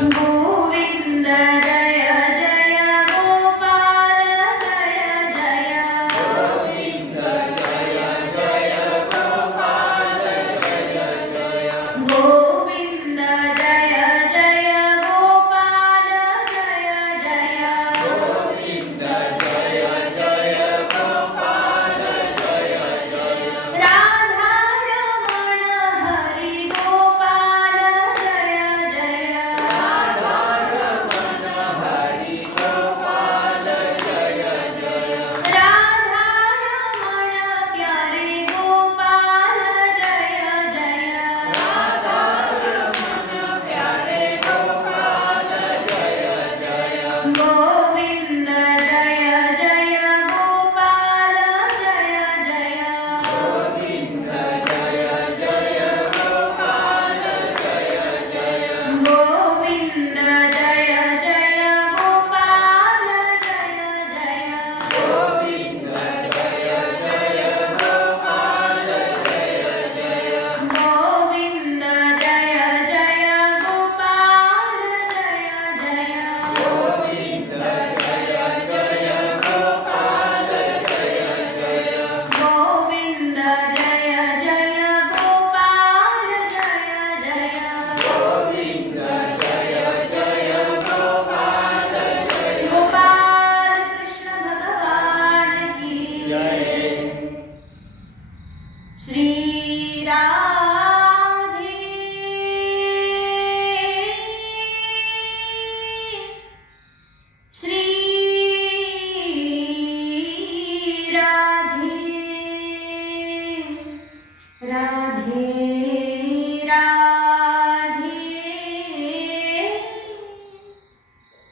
गोविंद जय जय गोपाल जय जय गोविंद जय जय गोपाल जय जय गोविंद जय जय गोपाल जय जय गोविंद जय जय गोपाल जय जय राधा रमण हरि गोपाल जय जय राधारमण हरि गोपाल जय जय राधा रमण प्यारे गोपाल जय जय राधारमण प्यारे गोपाल जय जय गोविंद जय जय गोपाल जय जय गोविंद जय जय गोपाल जय जय गोविंद जय जय गोपाल जय जय गोविंद जय जय गोपाल जय जय गोविंद जय जय गोपाल जय जय गोविंद जय जय गोपाल जय जय गोविंद जय जय गोपाल जय जय गोविंद जय जय गोपाल जय गोपाल कृष्ण भगवान की जय श्री राधे श्री राधे राधे राधे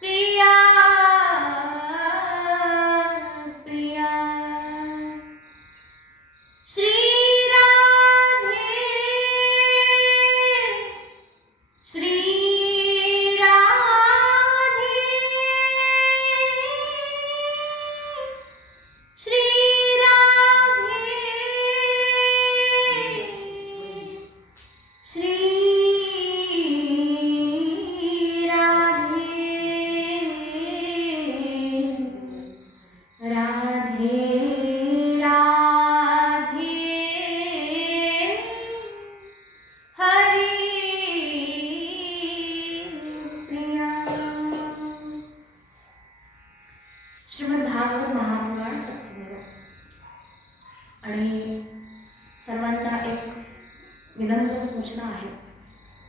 प्रिया प्रिया श्री राधे श्री राधे श्री राधे श्री राधे राधे राधे हरि प्रिया श्रीमद भागवत महापुराण सत्संग आणि सर्वांना एक विनम्र सूचना आहे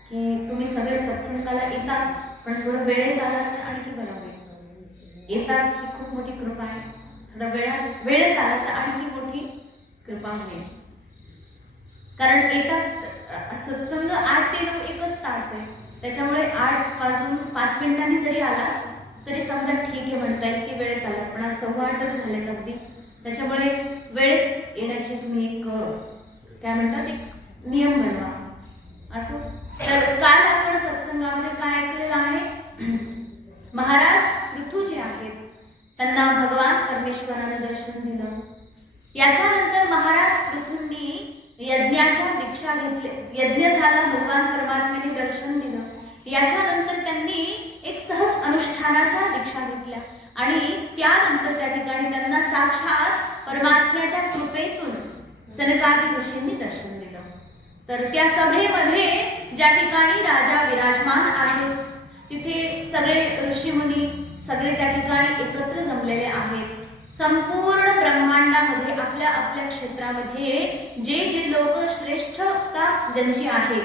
की तुम्ही सगळे सत्संगाला येतात पण थोडं वेळेत आलात तर आणखी बरं होईल. येतात ही खूप मोठी कृपा आहे, थोडं वेळेत आलात तर आणखी मोठी कृपा होईल. कारण येतात सत्संग 8 ते 9 एकच तास आहे, त्याच्यामुळे 8 वाजून 5 मिनिटांनी जरी आलात तरी समजा ठीक आहे म्हणता येईल की वेळेत आलात. पण आज 8:15 झालेत अगदी, त्याच्यामुळे वेळेत येण्याची तुम्ही एक काय म्हणतात एक नियम बनवा. असो, तर काल आपण सत्संगामध्ये काय ऐकलेलं आहे, महाराज पृथू जे आहेत त्यांना भगवान परमेश्वरानं दर्शन दिलं. याच्यानंतर महाराज पृथूंनी यज्ञाच्या दीक्षा घेतल्या, यज्ञ झाला, भगवान परमात्म्याने दर्शन दिलं. याच्यानंतर त्यांनी एक सहज अनुष्ठानाच्या दीक्षा घेतल्या आणि त्यानंतर त्या ठिकाणी त्यांना साक्षात परमात्म्याच्या कृपेतून सनकादी ऋषींनी दर्शन दिलं. तर त्या सभेमध्ये ज्या ठिकाणी राजा विराजमान आहेत तिथे सगळे ऋषीमुनी सगळे त्या ठिकाणी एकत्र जमलेले आहेत. संपूर्ण ब्रह्मांडामध्ये आपल्या आपल्या क्षेत्रामध्ये जे जे लोक श्रेष्ठता ज्यांची आहे,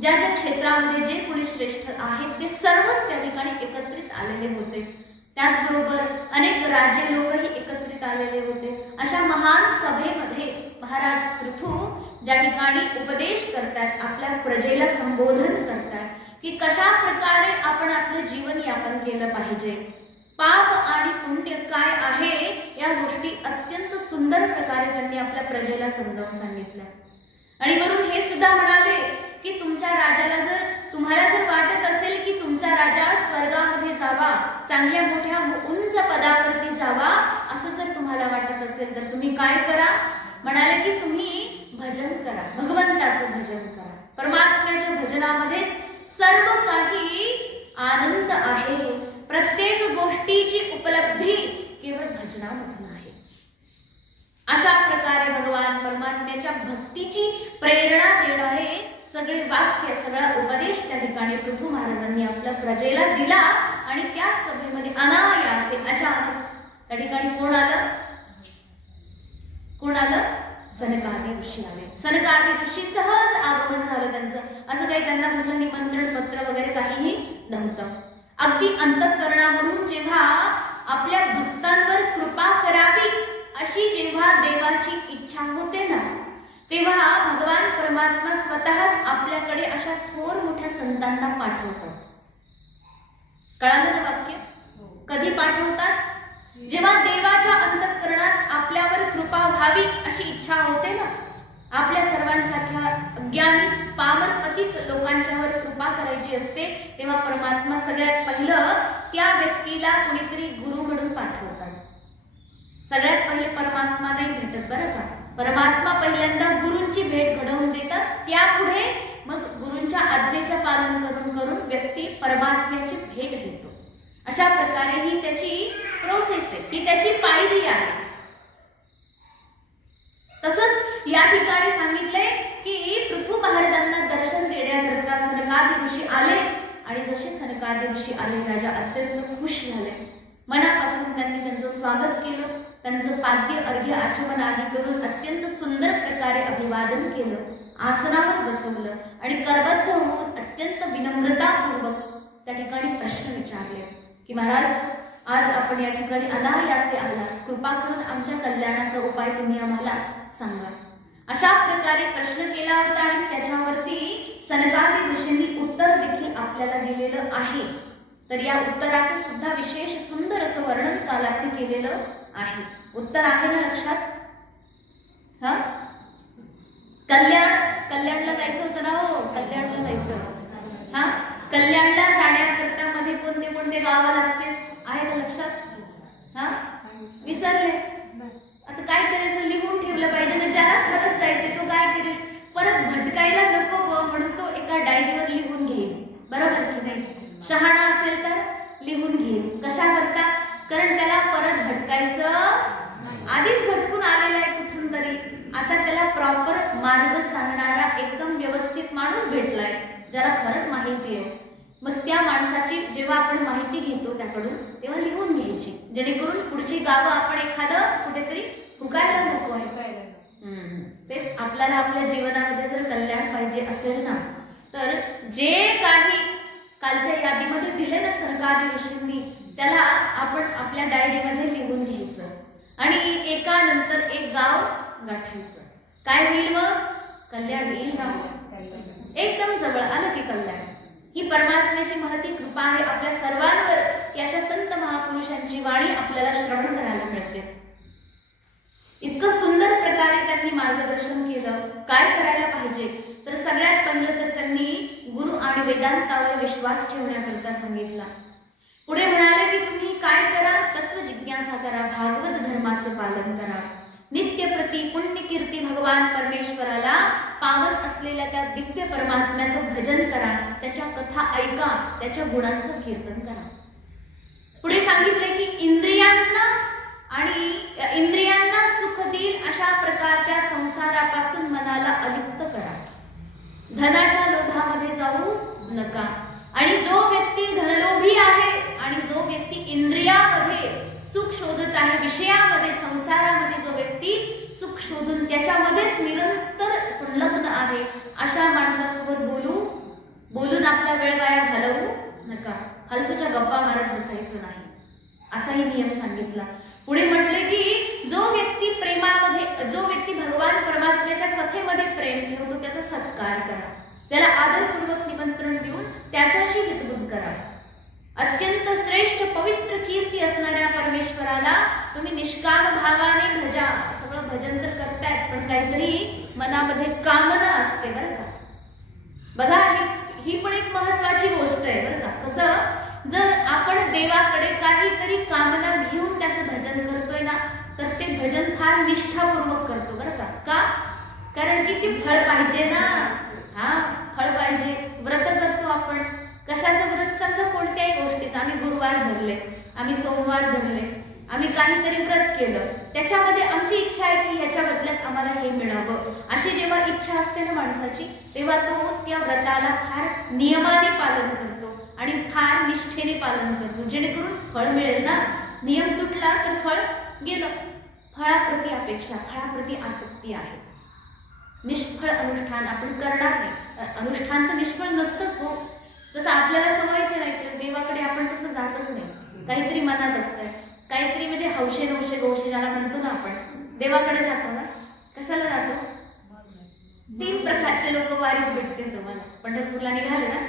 ज्या ज्या क्षेत्रामध्ये जे कोणी श्रेष्ठ आहेत ते सर्वच त्या ठिकाणी एकत्रित आलेले होते. त्याचबरोबर अनेक राजे लोकही एकत्रित आलेले होते. अशा महान सभेमध्ये महाराज पृथू ज्या ठिकाणी उपदेश करतात, आपल्या प्रजेला संबोधन करतात की कशा प्रकारे आपण आपले जीवन यापन केलं पाहिजे, पाप आणि पुण्य काय आहे या गोष्टी अत्यंत सुंदर प्रकारे त्यांनी आपल्या प्रजेला समजावून सांगितल्या. आणि वरून हे सुद्धा म्हणाले की तुमच्या राजाला तुम्हाला जर वाटत असेल की तुमचा राजा स्वर्गामध्ये जावा, चांगल्या मोठ्या उंच पदावरती जावा, असं जर तुम्हाला वाटत असेल तर तुम्ही काय करा, म्हणाले की तुम्ही भजन करा, भगवंताचं भजन करा. परमात्म्याच्या भजनामध्येच सर्व काही सगळे वाक्य, सगळा उपदेश त्या ठिकाणी पृथू महाराजांनी आपल्या प्रजेला दिला आणि त्याच सभेमध्ये अनायासे अचानक त्या ठिकाणी कोण आलं? कोण आलं? सनकादी ऋषी आले. सनकादी ऋषी सहज आगमन झालं त्यांचं. असं काही त्यांना कुठलं निमंत्रण पत्र वगैरे काहीही नव्हतं. अगदी अंतःकरणामधून जेव्हा आपल्या भक्तांवर कृपा करावी अशी जेव्हा देवाची इच्छा होते ना, तेव्हा भगवान परमात्मा स्वतःच आपल्याकडे अशा थोर मोठ्या संतांना पाठवतात. कळालं ना वाक्य? कधी पाठवतात? जेव्हा देवाच्या अंतःकरणात आपल्यावर कृपा व्हावी अशी इच्छा होते ना, आपल्या सर्वांसारख्या अज्ञानी पामर पतित लोकांच्यावर कृपा करायची असते, तेव्हा परमात्मा सगळ्यात पहिलं त्या व्यक्तीला कुणीतरी गुरु म्हणून पाठवतात. सगळ्यात पहिले परमात्मा नाही भेटत बरं का. परमात्मा पहिल्यांदा गुरूंची भेट घडवून देतात. त्यापुढे मग गुरूंच्या आज्ञेचं पालन करून करून व्यक्ती परमात्म्याची भेट घेतो. अशा प्रकारे ही त्याची प्रोसेस आहे, ही त्याची पायरी आहे. तसंच या ठिकाणी सांगितले की पृथू महाराजांना दर्शन देण्याकरता सनकादी ऋषी आले आणि जसे सनकादी ऋषी आले, राजा अत्यंत खुश झाले. मनापासून त्यांनी त्यांचं स्वागत केलं. त्यांचं पाद्य अर्घ्य आचमन आदी करून अत्यंत सुंदर प्रकारे अभिवादन केलं. आसनावर बसवलं आणि करबद्ध होऊन अत्यंत विनम्रतापूर्वक त्या ठिकाणी प्रश्न विचारले की महाराज, आज आपण या ठिकाणी अनायासे आलात, कृपा करून आमच्या कल्याणाचा उपाय तुम्ही आम्हाला सांगा. अशा प्रकारे प्रश्न केला होता आणि त्याच्यावरती सनकादी ऋषींनी उत्तर देखील आपल्याला दिलेलं आहे. तर या उत्तराचं सुद्धा विशेष सुंदर असं वर्णन काल आपण केलेलं आहे. उत्तर आहे ना लक्षात? हा, कल्याणला जायचं होतं ना हो, कल्याणला जायचं. हा, कल्याणला जाण्याकरता मध्ये कोणते कोणते गावं लागते आहे का लक्षात? हा, विसरले? आता काय करायचं? लिहून ठेवलं पाहिजे ना. ज्याला खरंच जायचं तो काय करेल? परत भटकायला नको म्हणून तो एका डायरीवर लिहून घेईल. बरोबर की नाही? शहाणा असेल तर लिहून घेईल. कशा करता? कारण त्याला परत भटकायचं, आधीच भटकून आलेला आहे कुठून तरी, आता त्याला प्रॉपर मार्ग सांगणारा एकदम व्यवस्थित माणूस भेटलाय, ज्याला खरंच माहिती आहे. मग त्या माणसाची जेव्हा आपण माहिती घेतो त्याकडून, तेव्हा लिहून घ्यायची, जेणेकरून पुढची गावं आपण एखादं कुठेतरी चुकायला नको आहे. तेच आपल्याला आपल्या जीवनामध्ये जर कल्याण पाहिजे असेल ना, तर जे काही कालच्या यादीमध्ये दिले ना सनकादी ऋषींनी, त्याला आपण आपल्या डायरीमध्ये लिहून घ्यायचं आणि एकानंतर एक गाव गाठायचं. काय होईल मग? कल्याण येईल ना. एकदम जवळ आलं की कल्याण. ही परमात्म्याची महती कृपा आहे आपल्या सर्वांवर की अशा संत महापुरुषांची वाणी आपल्याला श्रवण करायला मिळते. इतकं सुंदर प्रकारे त्यांनी मार्गदर्शन केलं. काय करायला पाहिजे? तर सगळ्यात पहिलं तर त्यांनी गुरु आणि वेदांतावर विश्वास ठेवण्याकरता सांगितला. पुढे म्हणाले की तुम्ही काय करा? तत्व जिज्ञासा करा, भागवत धर्माचं पालन करा, नित्य प्रति पुण्य कीर्ती भगवान परमेश्वराला पावन असलेल्या त्या दिव्य परमात्म्याचं भजन करा, त्याच्या कथा ऐका, त्याच्या गुणांचं कीर्तन करा. पुढे सांगितले की इंद्रियांना सुख देईल अशा प्रकारच्या संसारापासून मनाला अलिप्त करा. धनाच्या लोभामध्ये जाऊ नका. आणि जो व्यक्ती धनलोभी आहे आणि जो व्यक्ती इंद्रियामध्ये सुख शोधत आहे, विषयामध्ये संसारामध्ये जो व्यक्ती सुख शोधून त्याच्यामध्येच निरंतर संलग्न आहे, अशा माणसासोबत बोलून आपला वेळ वाया घालवू नका. फालतूच्या गप्पा मारत बसायचं नाही, असाही नियम सांगितला. पुढे म्हटले की जो व्यक्ती भगवान परमात्म्याच्या कथेमध्ये प्रेम ठेवतो त्याचा सत्कार करा, त्याला आदरपूर्वक निमंत्रण देऊन त्याच्याशी हितगुज करा. अत्यंत श्रेष्ठ पवित्र कीर्ती असणाऱ्या परमेश्वराला तुम्ही निष्काम भावाने भजा. सगळं भजन तर करतायत पण काहीतरी मनामध्ये कामना असते बरं का. बघा ही पण एक महत्वाची गोष्ट आहे बरं का. कसं, जर आपण देवाकडे काहीतरी कामना घेऊन त्याचं भजन करतोय ना, तर ते भजन फार निष्ठापूर्वक करतो बरं का. का? कारण की ती फळ पाहिजे ना. हा, फळ पाहिजे. व्रत करतो आपण, कशाचं व्रत? समजा कोणत्याही गोष्टीचं. आम्ही गुरुवार धरले, आम्ही सोमवार धरले, आम्ही काहीतरी व्रत केलं, त्याच्यामध्ये आमची इच्छा आहे की ह्याच्या बदल्यात आम्हाला हे मिळावं, अशी जेव्हा इच्छा असते ना माणसाची, तेव्हा तो त्या व्रताला फार नियमाने पालन करतो आणि फार निष्ठेने पालन करतो, जेणेकरून फळ मिळेल ना. नियम तुटला तर फळ गेलं. फळाप्रती अपेक्षा, फळाप्रती आसक्ती आहे. निष्फळ अनुष्ठान आपण करणार नाही. अनुष्ठान तर निष्फळ नसतंच हो. तसं आपल्याला सवयच नाही तर देवाकडे आपण तसं जातच नाही. काहीतरी मनात असतं, काहीतरी म्हणजे हौशे नवशे गौशे ज्याला म्हणतो ना आपण, देवाकडे जातो ना. कशाला जातो? 3 प्रकारचे लोक वारीत भेटतील तुम्हाला. पंढरपूरला निघाले ना,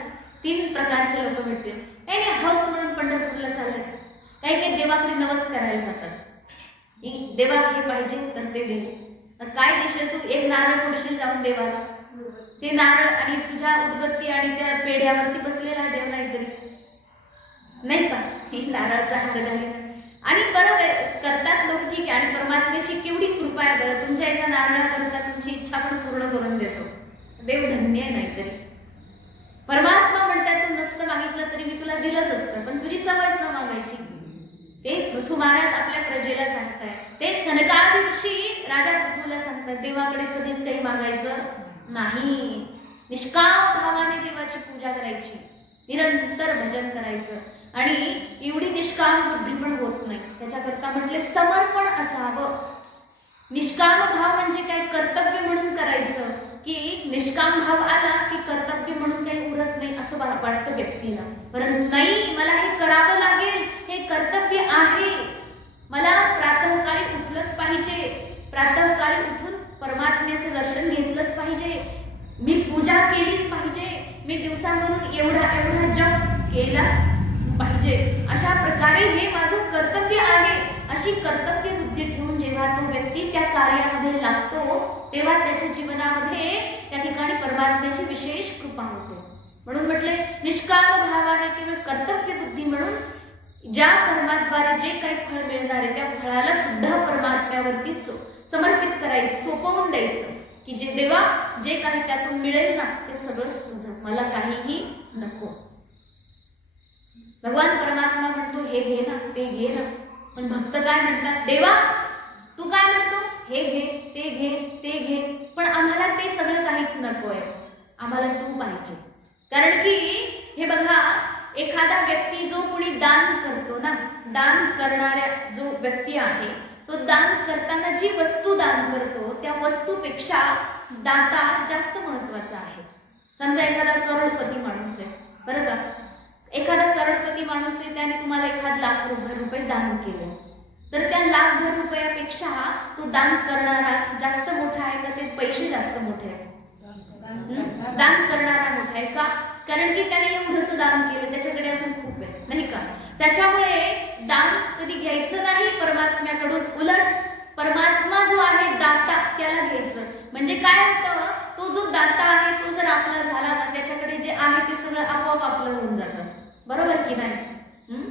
3 प्रकारचे लोक भेटतील. नाही हौस म्हणून पंढरपूरला चालले, काही काही देवाकडे नवस करायला जातात. देवा हे पाहिजे तर ते दे. काय देशील तू? एक नारळ फोडशील जाऊन देवाला. ते नारळ आणि तुझ्या उदबत्ती आणि त्या पेढ्यावरती बसलेला देव नाहीतरी, नाही का? ही नारळाचा हार घालीन आणि बरोबर करतात लोक, ठीक आहे. आणि परमात्म्याची केवढी कृपा आहे बरं, तुमच्या एका नारळाकरता तुमची इच्छा पण पूर्ण करून देतो. देव धन्य आहे नाहीतरी. परमात्मा म्हणतात तू नसतं मागितलं तरी मी तुला दिलंच असतं, पण तुझी सवयच न मागायची. ते पृथू महाराज आपल्या प्रजेला सांगताय, ते सनकादी ऋषी राजा पृथूला सांगतात, देवाकडे कधीच काही मागायचं नाही. निष्काम भावाने देवाची पूजा करायची, निरंतर भजन करायचं आणि एवढी निष्काम बुद्धी पण होत नाही. त्याच्याकरता म्हटले समर्पण असावं. निष्काम भाव म्हणजे काय? कर्तव्य म्हणून करायचं, की निष्काम भाव आला की कर्तव्य म्हणून काही उरत नाही असं वाटतं व्यक्तीला. परंतु नाही, मला हे करावं लागेल, हे कर्तव्य आहे. मला प्रातःकाळी उठलंच पाहिजे, प्रातःकाळी उठून परमात्म्याचं दर्शन घेतलंच पाहिजे, मी पूजा केलीच पाहिजे, मी दिवसामधून एवढा जप केलाच पाहिजे. अशा प्रकारे हे माझं कर्तव्य आहे, अशी कर्तव्य बुद्धी ठेवून जेव्हा तो व्यक्ती त्या कार्यामध्ये लागतो, तेव्हा त्याच्या जीवनामध्ये त्या ठिकाणी परमात्म्याची विशेष कृपा होते. म्हणून म्हटले निष्काम भावाने केवळ कर्तव्य बुद्धी म्हणून ज्या कर्माद्वारे जे काही फळ मिळणार आहे त्या फळाला सुद्धा परमात्म्यावरती समर्पित करायचं, सोपवून द्यायचं, की जे देवा जे काही त्यातून मिळेल ना ते सगळंच तुझं, मला काहीही नको. भगवान परमात्मा म्हणतो हे घे ना, ते घे ना. पण भक्त काय म्हणतात? देवा तू काय म्हणतो? हे घे, ते घे, ते घे. पण आम्हाला ते सगळं काहीच नको आहे, आम्हाला तू पाहिजे. कारण की हे बघा, एखादा व्यक्ती जो कोणी दान करतो ना, दान करणाऱ्या जो व्यक्ती आहे तो दान करताना जी वस्तू दान करतो त्या वस्तूपेक्षा दाता जास्त महत्वाचा आहे. समजा एखादा करोडपती माणूस आहे, बरं का, एखादा करोडपती माणूस आहे, त्याने तुम्हाला 1 लाख रुपये दान केले, तर त्या लाखभर रुपयापेक्षा तो दान करणारा जास्त मोठा आहे का ते पैसे जास्त मोठे आहेत? दान करणारा मोठा आहे का? कारण की त्याने एवढंसं दान केलं, त्याच्याकडे अजून खूप आहे, नाही का? त्याच्यामुळे दान कधी घ्यायचं नाही परमात्म्याकडून, उलट परमात्मा जो आहे दाता त्याला घ्यायचं. म्हणजे काय होतं, तो जो दाता आहे तो जर आपला झाला ना, त्याच्याकडे जे आहे ते सगळं आपोआप आपलं होऊन जातं. बरोबर की नाही?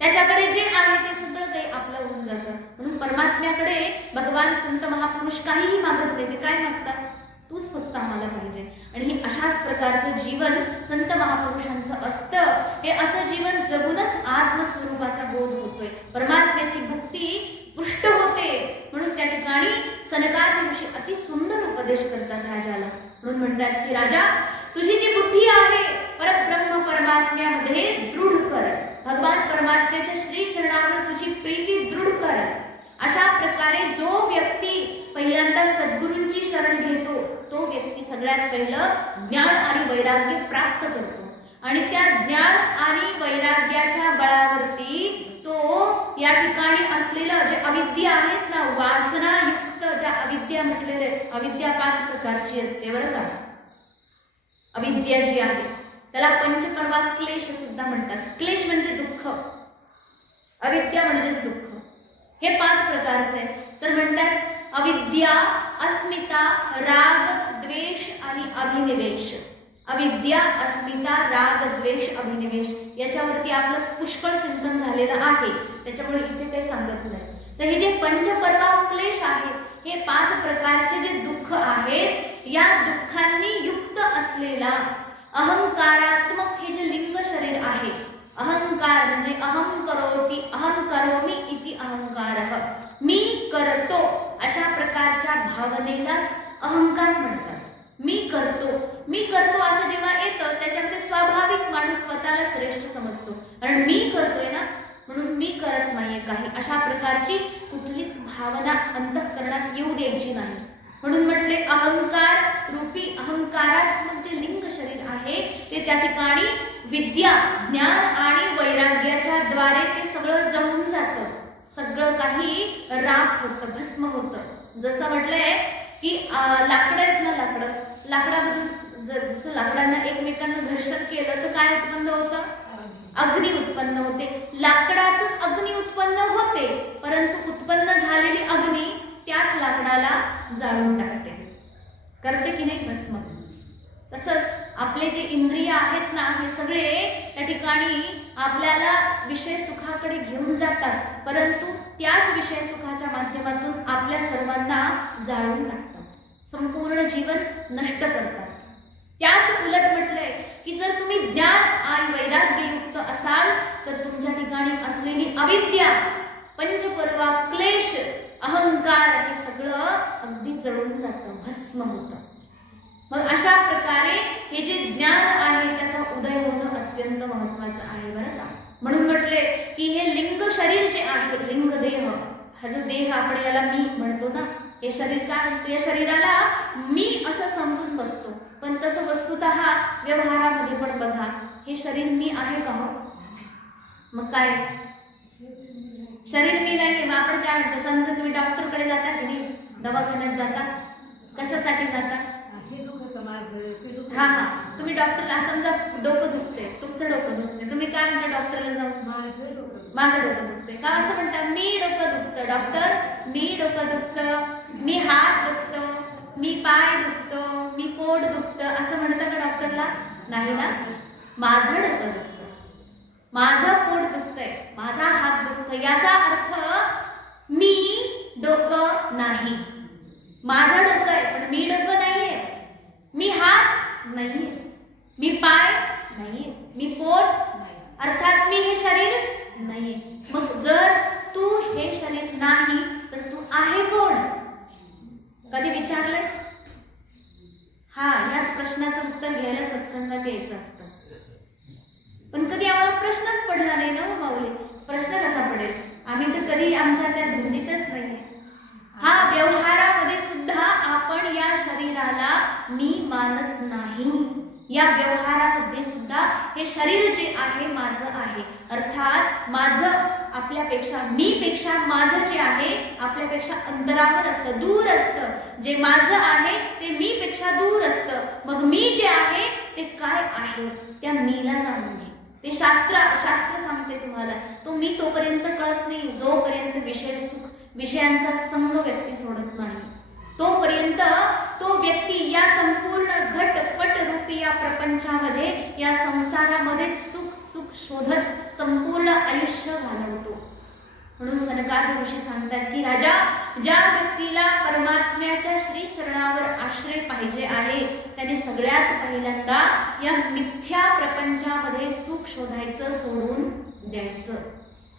त्याच्याकडे जे आहे ते सगळं काही आपलं होऊन जातं. म्हणून परमात्म्याकडे भगवान संत महापुरुष काहीही मागत नाही, ते काय मागतात? तूच फक्त आम्हाला पाहिजे. आणि हे अशाच प्रकारचं जीवन संत महापुरुषांचं असतं. हे असं जीवन जगूनच आत्मस्वरूपाचा बोध होतोय, परमात्म्याची भक्ती पुष्ट होते. म्हणून त्या ठिकाणी सनकादी ऋषी अति सुंदर उपदेश करतात राजाला. म्हणून म्हणतात की राजा, तुझी जी बुद्धी आहे परब्रह्म परमात्म्यामध्ये दृढ कर, भगवान परमात्म्याच्या श्री चरणावर तुझी प्रीती दृढ कर. अशा प्रकारे जो व्यक्ती पहिल्यांदा सद्गुरूंची शरण घेतो तो व्यक्ती सगळ्यात पहिलं ज्ञान आणि वैराग्य प्राप्त करतो. आणि त्या ज्ञान आणि वैराग्याच्या बळावरती तो या ठिकाणी असलेलं जे अविद्या आहेत ना, वासनायुक्त ज्या अविद्या म्हटलेले, अविद्या 5 प्रकारची असते बरं का. अविद्या जी आहे त्याला पंचपर्वा क्लेश सुद्धा म्हणतात. क्लेश म्हणजे दुःख, अविद्या म्हणजेच दुःख. हे 5 प्रकारचे आहे. तर म्हणतात अविद्या, अस्मिता, राग, द्वेष आणि अभिनिवेश. अविद्या, अस्मिता, राग, द्वेष, अभिनिवेश याच्यावरती आपलं पुष्कळ चिंतन झालेलं आहे, त्याच्यामुळे इथे काही सांगत नाही. तर हे जे पंचपर्वा क्लेश आहेत, हे 5 प्रकारचे जे दुःख आहेत, या दुःखांनी युक्त असलेला अहंकारात्मक हे जे लिंग शरीर आहे, अहंकार म्हणजे अहम करोती, अहम करोमी भावनेलाच अहंकार म्हणतात। मी करतो असं जेव्हा येतं त्याच्यामध्ये स्वाभाविक माणूस स्वतःला श्रेष्ठ समजतो, कारण मी करतोय ना म्हणून मी करत नाहीये काही, अशा प्रकारची कुठलीच भावना अंतःकरणात येऊ द्यायची नाही। म्हणून म्हटले अहंकार रूपी अहंकारात्मक जे लिंग शरीर आहे ते त्या ठिकाणी विद्या, ज्ञान आणि वैराग्याच्या द्वारे ते सगळं जळून जातं, सगळं काही राख होतं, भस्म होतं। जसं म्हटलंय की लाकडं आहेत ना, लाकडामधून जसं लाकडांना एकमेकांना घर्षण केलं तर काय उत्पन्न होतं? अग्नी उत्पन्न होते। लाकडातून अग्नी उत्पन्न होते, परंतु उत्पन्न झालेली अग्नी त्याच लाकडाला जाळून टाकते, करते की नाही? भस्म। तसंच आपले जे इंद्रिय आहेत ना हे सगळे त्या ठिकाणी आपल्याला विषय सुखाकडे घेऊन जातात, परंतु त्याच विषय सुखाच्या माध्यमातून आपल्या सर्वांना जाळून टाकतात, संपूर्ण जीवन नष्ट करतात। त्याच उलट म्हटलंय की जर तुम्ही ज्ञान आणि वैराग्ययुक्त असाल तर तुमच्या ठिकाणी असलेली अविद्या, पंचपर्वा, क्लेश, अहंकार हे सगळं अगदी जळून जातं, भस्म होतं। मग अशा प्रकारे हे जे ज्ञान आहे त्याचा उदय होणं अत्यंत महत्वाचं आहे बरं का। म्हणून म्हटले की हे लिंग शरीर जे आहे, लिंग देह, हा जो देह आपण याला मी म्हणतो ना, हे शरीर काय म्हणतो? या शरीराला मी असं समजून बसतो, पण तसं वस्तुतः व्यवहारामध्ये पण बघा हे शरीर मी आहे का? हो मग काय शरीर मी नाही, मग आपण काय म्हणतो? समजा तुम्ही डॉक्टरकडे जाता की नाही, दवाखान्यात जाता, कशासाठी जाता? हा, तुम्ही डॉक्टरला समजा डोकं दुखते, तुमचं डोकं दुखते, तुम्ही काय म्हणता डॉक्टरला जाऊन? माझं डोकं दुखते का असं म्हणता? मी डोकं दुखतं डॉक्टर, मी डोकं दुखतं, मी हात दुखतो, मी पाय दुखतो, मी पोट दुखतं असं म्हणतं का डॉक्टरला? नाही ना, माझं डोकं दुखतं, माझं पोट दुखतंय, माझा हात दुखतोय, याचा अर्थ मी डोकं नाही। माझं डोकं आहे पण मी डोकं नाहीये, मी हात नाहीये, मी पाय नाहीये, मी पोट नाही, अर्थात मी हे शरीर नाहीये। मग जर तू हे शरीर नाही तर तू आहे कोण? कधी विचारलंय? हा, याच प्रश्नाचं उत्तर घ्यायला सत्संगात यायचं असतं, पण कधी आम्हाला प्रश्नच पडला नाही ना माऊली। प्रश्न कसा पडेल? आम्ही तर कधी आमच्या त्या धुंदीतच नाहीये। हा, व्यवहारामध्ये सुद्धा आपण या शरीराला मी मानत नाही, या व्यवहारामध्ये सुद्धा हे शरीर जे आहे माझं आहे, अर्थात माझं आपल्यापेक्षा, मी पेक्षा माझं जे आहे आपल्यापेक्षा अंतरावर असतं, दूर असतं। जे माझं आहे ते मी पेक्षा दूर असतं, मग मी जे आहे ते काय आहे त्या मीला जाणून घे। ते शास्त्र सांगते तुम्हाला, तो मी तोपर्यंत कळत नाही जोपर्यंत विषयांचा संग व्यक्ती सोडत नाही, तोपर्यंत तो व्यक्ती या संपूर्ण घटपट रूपी या प्रपंचामध्ये, या संसारामध्ये सुख शोधत संपूर्ण आयुष्य घालवतो। म्हणून सनकादिक ऋषी सांगतात की राजा, ज्या व्यक्तीला परमात्म्याच्या श्री चरणावर आश्रय पाहिजे आहे त्याने सगळ्यात पहिल्यांदा या मिथ्या प्रपंचामध्ये सुख शोधायचं सोडून द्यायचं।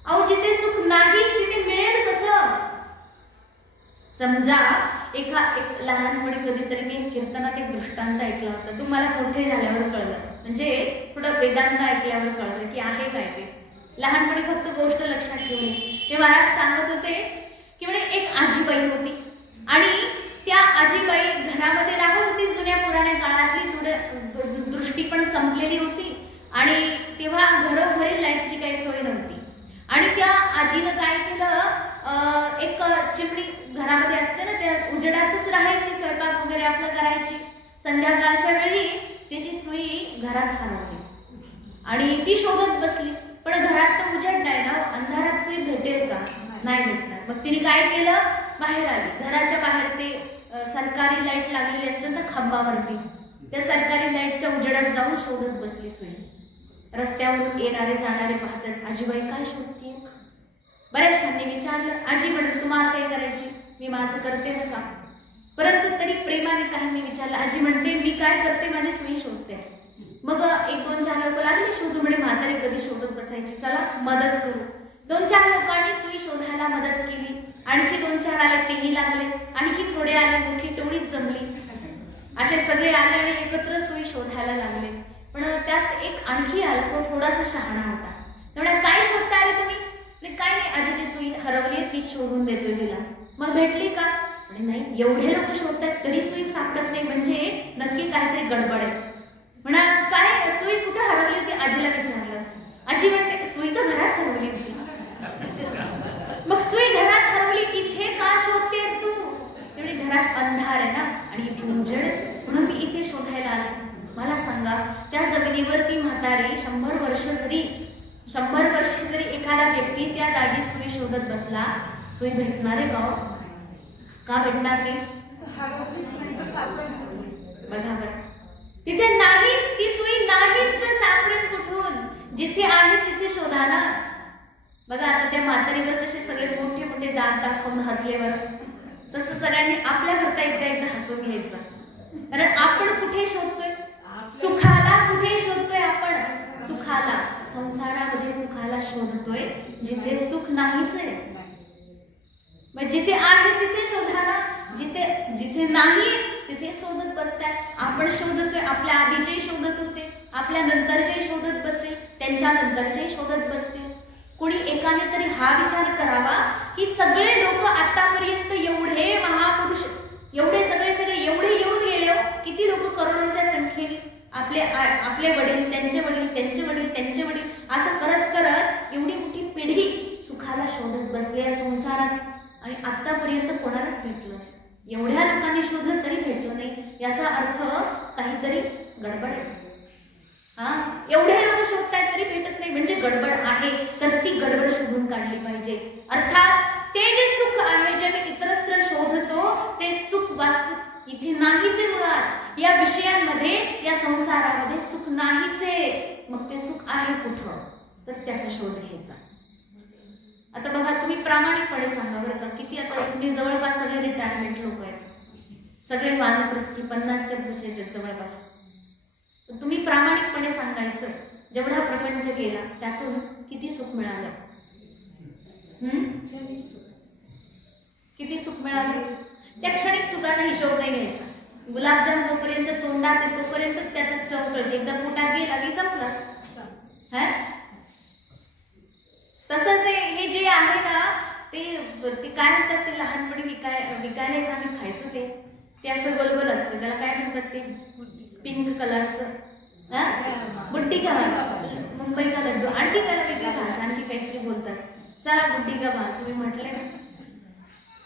अहो, जिथे सुख नाही तिथे मिळेल कसं? समजा एक लहानपणी कधीतरी मी कीर्तनात एक दृष्टांत ऐकला होता, तुम्हाला मोठे झाल्यावर कळलं, म्हणजे थोडं वेदांत ऐकल्यावर कळलं की आहे काय ते। लहानपणी फक्त गोष्ट लक्षात ठेवून ते महाराज सांगत होते की म्हणे एक आजीबाई होती आणि त्या आजीबाई घरामध्ये राहत होती, जुन्या पुराण्या काळातली, थोडं दृष्टी पण संपलेली होती आणि तेव्हा घरोघरी लाईटची काही सोय नव्हती। आणि त्या आजीनं काय केलं, एक चिमणी घरामध्ये असते ना, त्या उजेडातच राहायची, स्वयंपाक वगैरे आपलं करायची। संध्याकाळच्या वेळी त्याची सुई घरात हरवली आणि ती शोधत बसली, पण घरात तर उजेड नाही ना, अंधारात सुई भेटेल का? नाही भेटणार। मग तिने काय केलं, बाहेर आली, घराच्या बाहेर ते सरकारी लाईट लागलेली असते ना खांबावरती, त्या सरकारी लाईटच्या उजेडात जाऊन शोधत बसली सुई। रस्त्यावरून येणारे जाणारे पाहतात, आजीबाई काय शोधतीये? बऱ्याचशांनी विचारलं, आजी म्हणत तुम्हाला काय करायची, मी माझं करते ना का? परंतु तरी प्रेमाने काहींनी विचारलं, आजी म्हणते मी काय करते, माझी सुई शोधते। मग एक दोन चार लोक लागले शोधू, म्हणे म्हातारी कधी शोधत बसायची, चला मदत करू। दोन चार लोकांनी सुई शोधायला मदत केली आणखी 2-4 आले तेही लागले, आणखी थोडे आले, मोठी टोळीच जमली. असे सगळे आले आणि एकत्र सुई शोधायला लागले. पण त्यात एक आणखी आला, तो थोडासा शहाणा होता. तेवढ्या काय शोधता आले तुम्ही? काय नाही, आजीची सुई हरवली, ती शोधून देतोय तिला. मग भेटली का? नाही, एवढे लोक शोधतात तरी सुई सापडत नाही, म्हणजे नक्की काहीतरी गडबड आहे. म्हणा काय सुई कुठे हरवली ती आजीला विचारलं. आजी म्हणते सुई तर घरात हरवली होती. मग सुई घरात हरवली, इथे का शोधतेस तू? एवढी घरात अंधार आहे ना आणि इथे उजेड, म्हणून मी इथे शोधायला आले. मला सांगा, त्या जमिनीवरती म्हातारी 100 वर्षे जरी एखादा व्यक्ती त्या जागी सुई शोधत बसला, सुई भेटणार आहे का भेटणार नाही? बघा बरं, तिथे नाहीच, ती सुई नाहीच, तर सापडेल कुठून? जिथे आहे तिथे शोधा ना. बघा आता त्या म्हातारीवर कसे सगळे मोठे मोठे दात दाखवून हसलेवर, तसं सगळ्यांनी आपल्या करता एकदा हसून घ्यायचं. कारण आपण कुठे शोधतोय? सुखाला कुठे शोधतोय आपण? सुखाला, संसारामध्ये सुखाला शोधतोय जिथे सुख नाहीच आहे. मग जिथे आहे तिथे शोधा ना. जिथे नाही तिथे शोधत बसताय. आपण शोधतोय, आपल्या आधीचे शोधत होते, आपल्या नंतरचे शोधत बसतील, त्यांच्या नंतरचे शोधत बसतील. कोणी एकाने तरी हा विचार करावा की सगळे लोक आतापर्यंत एवढे महापुरुष, एवढे सगळे एवढे येऊन गेले, किती लोक करोडोंच्या संख्येने आपले वडील, त्यांचे वडील, त्यांचे वडील, त्यांचे वडील, असं करत करत एवढी मोठी पिढी सुखाला शोधत बसली या संसारात, आणि आतापर्यंत कोणालाच भेटलं नाही. एवढ्या लोकांनी शोधलं तरी भेटलं नाही, याचा अर्थ काहीतरी गडबड आहे. एवढे लोक शोधतायत तरी भेटत नाही, म्हणजे गडबड आहे. तर ती गडबड शोधून काढली पाहिजे. अर्थात ते जे सुख आहे, जे मी इतरत्र शोधतो, ते सुख वास्तू इथे नाहीच आहे. मुळात या विषयांमध्ये, या संसारामध्ये सुख नाहीच आहे. मग ते सुख आहे कुठं? तर त्याचा शोध घ्यायचा. आता बघा, तुम्ही प्रामाणिकपणे सांगा बरं का, किती आता तुम्ही जवळपास सगळे रिटायरमेंट लोक आहेत, सगळे वानप्रस्थी 50च्या पुढचे जवळपास. तुम्ही प्रामाणिकपणे सांगायचं, जेवढा प्रपंच गेला त्यातून किती सुख मिळालं? किती सुख मिळालं? त्या क्षणिक सुखाचा हिशोब नाही घ्यायचा. गुलाबजाम जोपर्यंत तोंडात आहे तोपर्यंत त्याचा चव कळते, एकदा पोटात गेला की संपला. तसंच हे जे आहे ना, ते काय म्हणतात, ते लहानपणी विकायलाच आम्ही खायचं, ते असं गोलगोल असतं, त्याला काय म्हणतात, ते पिंक कलरचं बुड्डी का मुंबई का लड्डू, आणखी त्याला वेगळी भाषा, आणखी काहीतरी बोलतात. चला बुड्डी का तुम्ही म्हटलंय.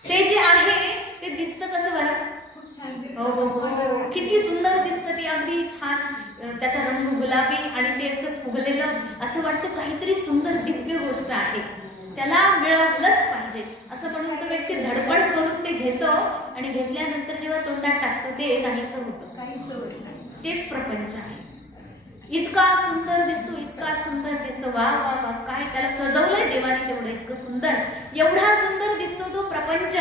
ते जे आहे ते दिसतं कसं बरं? हो, किती सुंदर दिसतं ते, अगदी छान. त्याचा रंग गुलाबी आणि ते असं फुगलेलं, असं वाटतं काहीतरी सुंदर दिव्य गोष्ट आहे, त्याला मिळवलंच पाहिजे असं म्हणून तो व्यक्ती धडपड करून ते घेतो, आणि घेतल्यानंतर जेव्हा तोंडात टाकतो ते नाहीसं होतं. तेच प्रपंच आहे. इतका सुंदर दिसतो, इतका सुंदर दिसतो, वा वा वा, काय त्याला सजवलंय देवाने तेवढं, इतकं सुंदर, एवढा सुंदर दिसतो तो प्रपंच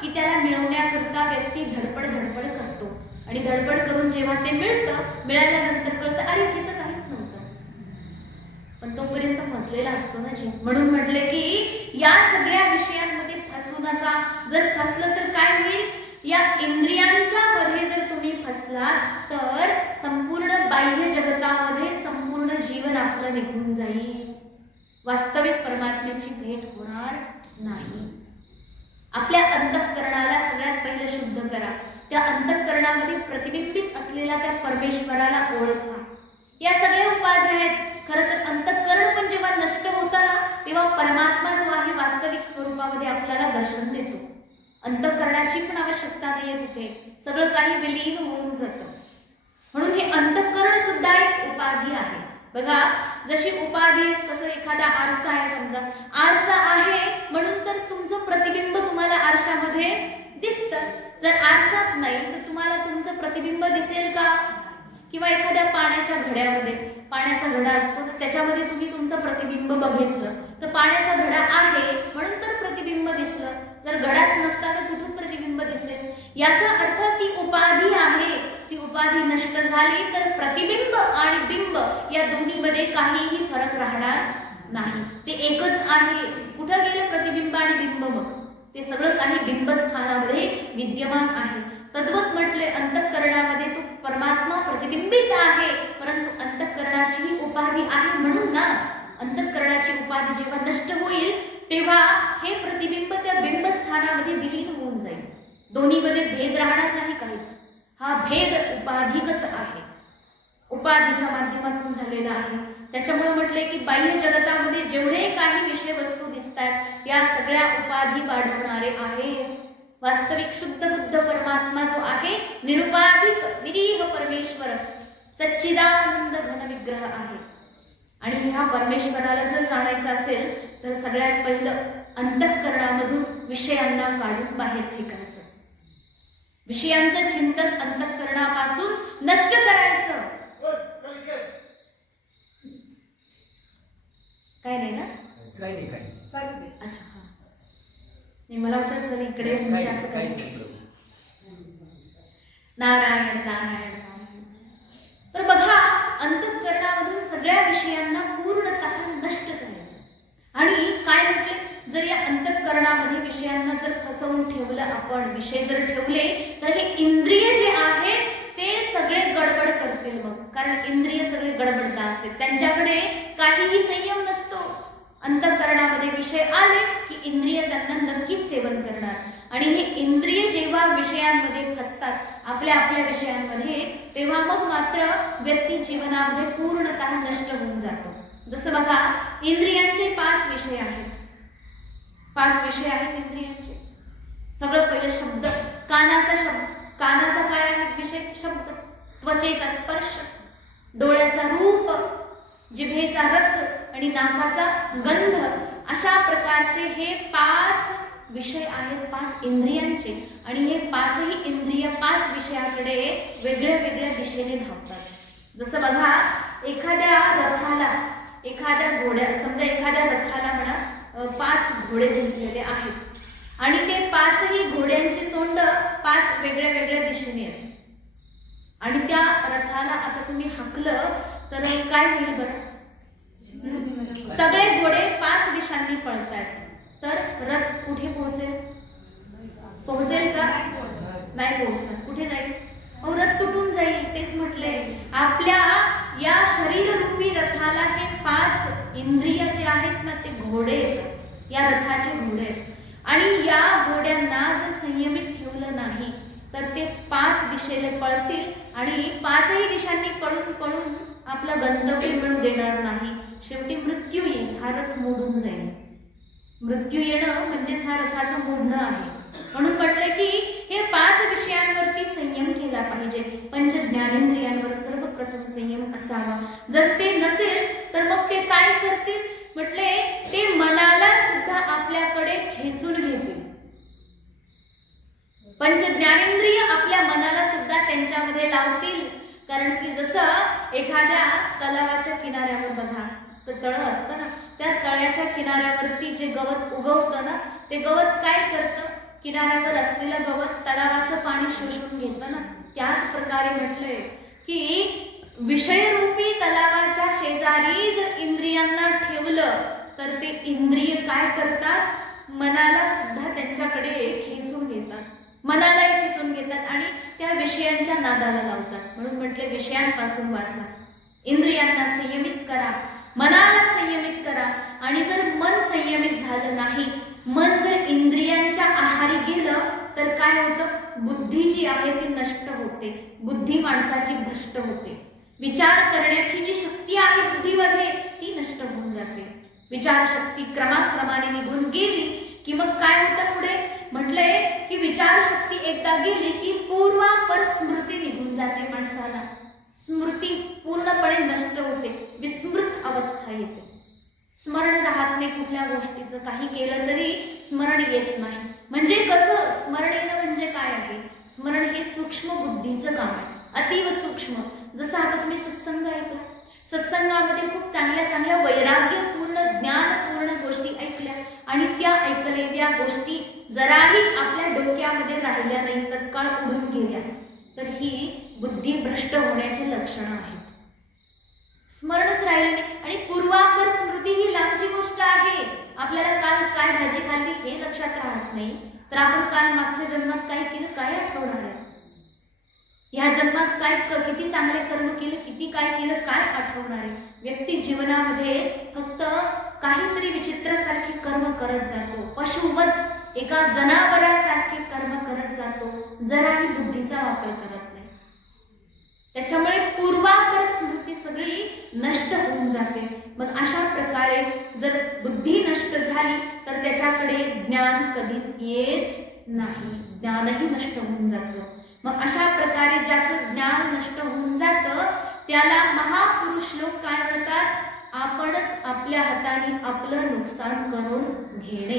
की त्याला मिळवण्याकरता व्यक्ती धडपड करतो. आणि धडपड करून जेव्हा ते मिळतं, मिळाल्यानंतर कळतं अरे हे तर काहीच नव्हतं. पण तोपर्यंत फसलेला असतो ना जीव. म्हणून म्हटले की या सगळ्या विषयांमध्ये फसू नका. जर फसलं तर काय होईल? या इंद्रियांच्या मध्ये जर तुम्ही फसलात तर संपूर्ण बाह्य जगतामध्ये संपूर्ण जीवन आपलं निघून जाईल. वास्तविक परमात्म्याची भेट होणार नाही. आपल्या अंतःकरणाला सगळ्यात पहिलं शुद्ध करा. त्या अंतःकरणामध्ये प्रतिबिंबित असलेला त्या परमेश्वराला ओळखा. या सगळ्या उपाध्या आहेत. खरं तर अंतःकरण पण जेव्हा नष्ट होतं ना, तेव्हा परमात्मा जो आहे वास्तविक स्वरूपामध्ये आपल्याला दर्शन देतो. अंतःकरणाची पण आवश्यकता नाहीये, तिथे सगळं काही विलीन होऊन जातं. म्हणून हे अंतःकरण सुद्धा एक उपाधी आहे. बघा, जशी उपाधी, कसं एखादा आरसा आहे, समजा आरसा आहे म्हणून तर तुमचं प्रतिबिंब तुम्हाला आरशामध्ये दिसतं. जर आरसाच नाही तर तुम्हाला तुमचं प्रतिबिंब दिसेल का? किंवा एखाद्या पाण्याच्या घड्यामध्ये, पाण्याचा घडा असतो तर त्याच्यामध्ये तुम्ही तुमचं प्रतिबिंब बघितलं तर पाण्याचा घडा आहे म्हणून तर प्रतिबिंब दिसलं. जर घडाच नसता तर कुठून प्रतिबिंब दिसेल? याचा अर्थ ती उपाधी आहे, ती उपाधी नष्ट झाली तर प्रतिबिंब आणि बिंब या दोन्हीमध्ये काहीही फरक राहणार नाही. ते एकच आहे. कुठं गेलं प्रतिबिंब आणि बिंब? मग ते सगळं काही बिंबस्थानामध्ये विद्यमान आहे. तद्वत म्हटले अंतःकरणामध्ये तो परमात्मा प्रतिबिंबित आहे, परंतु अंतःकरणाची ही उपाधी आहे म्हणून ना, अंतःकरणाची उपाधी जेव्हा नष्ट होईल तेव्हा हे प्रतिबिंब त्या बिंबस्थानामध्ये विलीन होऊन जाईल. दोन्हीमध्ये भेद राहणार नाही काहीच. हा भेद उपाधिगत आहे, उपाधीच्या माध्यमातून झालेला आहे. त्याच्यामुळे म्हटले की बाह्य जगतामध्ये जेवढे काही विषय वस्तू दिसतात या सगळ्या उपाधी वाढवणारे आहेत. वास्तविक शुद्ध बुद्ध परमात्मा जो आहे, निरुपाधिक निरीह परमेश्वर सच्चिदानंद घन विग्रह आहे. आणि ह्या परमेश्वराला जर जाणायचं असेल तर सगळ्यात पहिलं अंतःकरणामधून विषयांना काढून बाहेर फेकायचं. विषयांचं चिंतन अंतःकरणापासून नष्ट करायचं. काय नाही ना? अच्छा, हा नाही, मला वाटतं चल इकडे म्हणजे असं काही नारायण नारायण नारायण. तर बघा, अंतःकरणामधून सगळ्या विषयांना पूर्णतः नष्ट करायचं. आणि काय म्हटले, जर या अंतःकरणामध्ये विषयांना जर फसवून ठेवलं आपण, विषय जर ठेवले तर हे इंद्रिय जे आहेत ते सगळे गडबड करतील मग. कारण इंद्रिय सगळे गडबडता असतात, त्यांच्याकडे काहीही संयम नसतो. अंतःकरणामध्ये विषय आले की इंद्रिय त्यांना नक्कीच सेवन करणार. आणि हे इंद्रिय जेव्हा विषयांमध्ये फसतात, आपल्या आपल्या विषयांमध्ये, तेव्हा मग मात्र व्यक्ती जीवनामध्ये पूर्णतः नष्ट होऊन जातो. जसं बघा, इंद्रियांचे 5 विषय आहेत. 5 विषय आहेत इंद्रियांचे. सगळं पहिलं शब्द, कानाचा काय आहे विषय? शब्द. त्वचेचा स्पर्श, डोळ्याचा रूप, जिभेचा रस आणि नाकाचा गंध. अशा प्रकारचे हे 5 विषय आहेत 5 इंद्रियांचे. आणि हे 5ही इंद्रिय 5 विषयाकडे वेगळ्या वेगळ्या दिशेने धावतात. जसं बघा, एखाद्या रथाला, एखाद्या घोड्या, समजा एखाद्या रथाला म्हणा 5 घोडे जुंपलेले आहेत आणि ते 5ही घोड्यांची तोंड 5 वेगळ्या वेगळ्या दिशेने आहेत. आणि त्या रथाला आता तुम्ही हाकलं तर काय होईल बरं? सगळे घोडे 5 दिशांनी पळतायत, तर रथ कुठे पोहोचेल? पोहोचेल का? नाही पोहोचणार. कुठे जाईल? रथ तुटून जाईल. तेच म्हटले, आपल्या या शरीररूपी रथाला हे 5 इंद्रिय जे आहेत ना, ते घोडे, या रथाचे घोडे. आणि या घोड्यांना जर संयमित ठेवलं नाही तर ते 5 दिशेने पळतील आणि 5ही दिशांनी पळून पळून आपलं गंतव्य मिळू देणार नाही. शेवटी मृत्यू येईल, हा रथ मोडून जाईल. मृत्यू येणं म्हणजेच हा रथाचं मोडणं आहे. म्हणून म्हटलं की हे 5 विषयांवरती संयम केला पाहिजे. पंच ज्ञानेंद्रियांवर सर्वप्रथम संयम असावा. जर ते नसेल तर मग ते काय करतील? म्हटले, ते मनाला सुद्धा आपल्याकडे खेचून घेतील. पंच ज्ञानेंद्रिय आपल्या मनाला सुद्धा त्यांच्यामध्ये लावतील. कारण की जसं एखाद्या तलावाच्या किनाऱ्यावर बघा, तर तळं असतं ना, त्या तळ्याच्या किनाऱ्यावरती जे गवत उगवतं ना, ते गवत काय करतं? किनाऱ्यावर असलेलं गवत तलावाचं पाणी शोषून घेतं ना. त्याच प्रकारे म्हटलंय की विषयरूपी तलावाच्या शेजारी जर इंद्रियांना ठेवलं तर ते इंद्रिय काय करतात? मनाला सुद्धा त्यांच्याकडे खेचून घेतात, मनालाही खेचून घेतात आणि त्या विषयांच्या नादाला लावतात. म्हणून म्हटले, विषयांपासून वाचा, इंद्रियांना संयमित करा, मनाला संयमित करा. आणि जर मन संयमित झालं नाही, मन जर इंद्रियांच्या आहारी गेलं तर काय होतं? बुद्धी जी आहे ती नष्ट होते, बुद्धी माणसाची भ्रष्ट होते. विचार करण्याची जी शक्ती आहे बुद्धीमध्ये ती नष्ट होऊन जाते. विचार शक्ती क्रमाक्रमाने निघून गेली की मग काय होतं पुढे? म्हटलंय की विचार शक्ती एकदा गेली की पूर्वापर स्मृती निघून जाते माणसाला. स्मृती पूर्णपणे नष्ट होते, विस्मृत अवस्था येते. स्मरण राहत नाही कुठल्या गोष्टीचं. काही केलं तरी स्मरण येत नाही. म्हणजे कसं स्मरण येणं म्हणजे काय आहे? स्मरण हे सूक्ष्म बुद्धीचं काम आहे, अतीव सूक्ष्म. जसं आता तुम्ही सत्संग ऐकला, सत्संगामध्ये खूप चांगल्या चांगल्या वैराग्यपूर्ण ज्ञानपूर्ण गोष्टी ऐकल्या आणि त्या ऐकलेल्या गोष्टी जराही आपल्या डोक्यामध्ये राहिल्या नाही, तत्काळ उडून गेल्या, तर ही बुद्धी भ्रष्ट होण्याची लक्षणं आहेत. स्मरणच राहिले नाही. आणि पूर्वापर स्मृती ही लांबची गोष्ट आहे. आपल्याला काल काय भाजी खाल्ली हे लक्षात लक्षात राहत नाही तर आपण काल मागच्या जन्मात काय केलं काय आठवणार आहे? ह्या जन्मात काय किती चांगले कर्म केले, किती काय केलं काय आठवणार आहे? व्यक्ती जीवनामध्ये फक्त काहीतरी विचित्रासारखे कर्म करत जातो, पशुवत एका जनावरासारखे कर्म करत जातो, जराही बुद्धीचा वापर करत नाही. त्याच्यामुळे पूर्वापर स्मृती सगळी नष्ट होऊन जाते. मग अशा प्रकारे जर बुद्धी नष्ट झाली तर त्याच्याकडे ज्ञान कधीच येत नाही, ज्ञानही नष्ट होऊन जातं. मग अशा प्रकारे ज्याचं ज्ञान नष्ट होऊन जातं त्याला महापुरुष लोक काय म्हणतात? आपणच आपल्या हाताने आपलं नुकसान करून घेणे.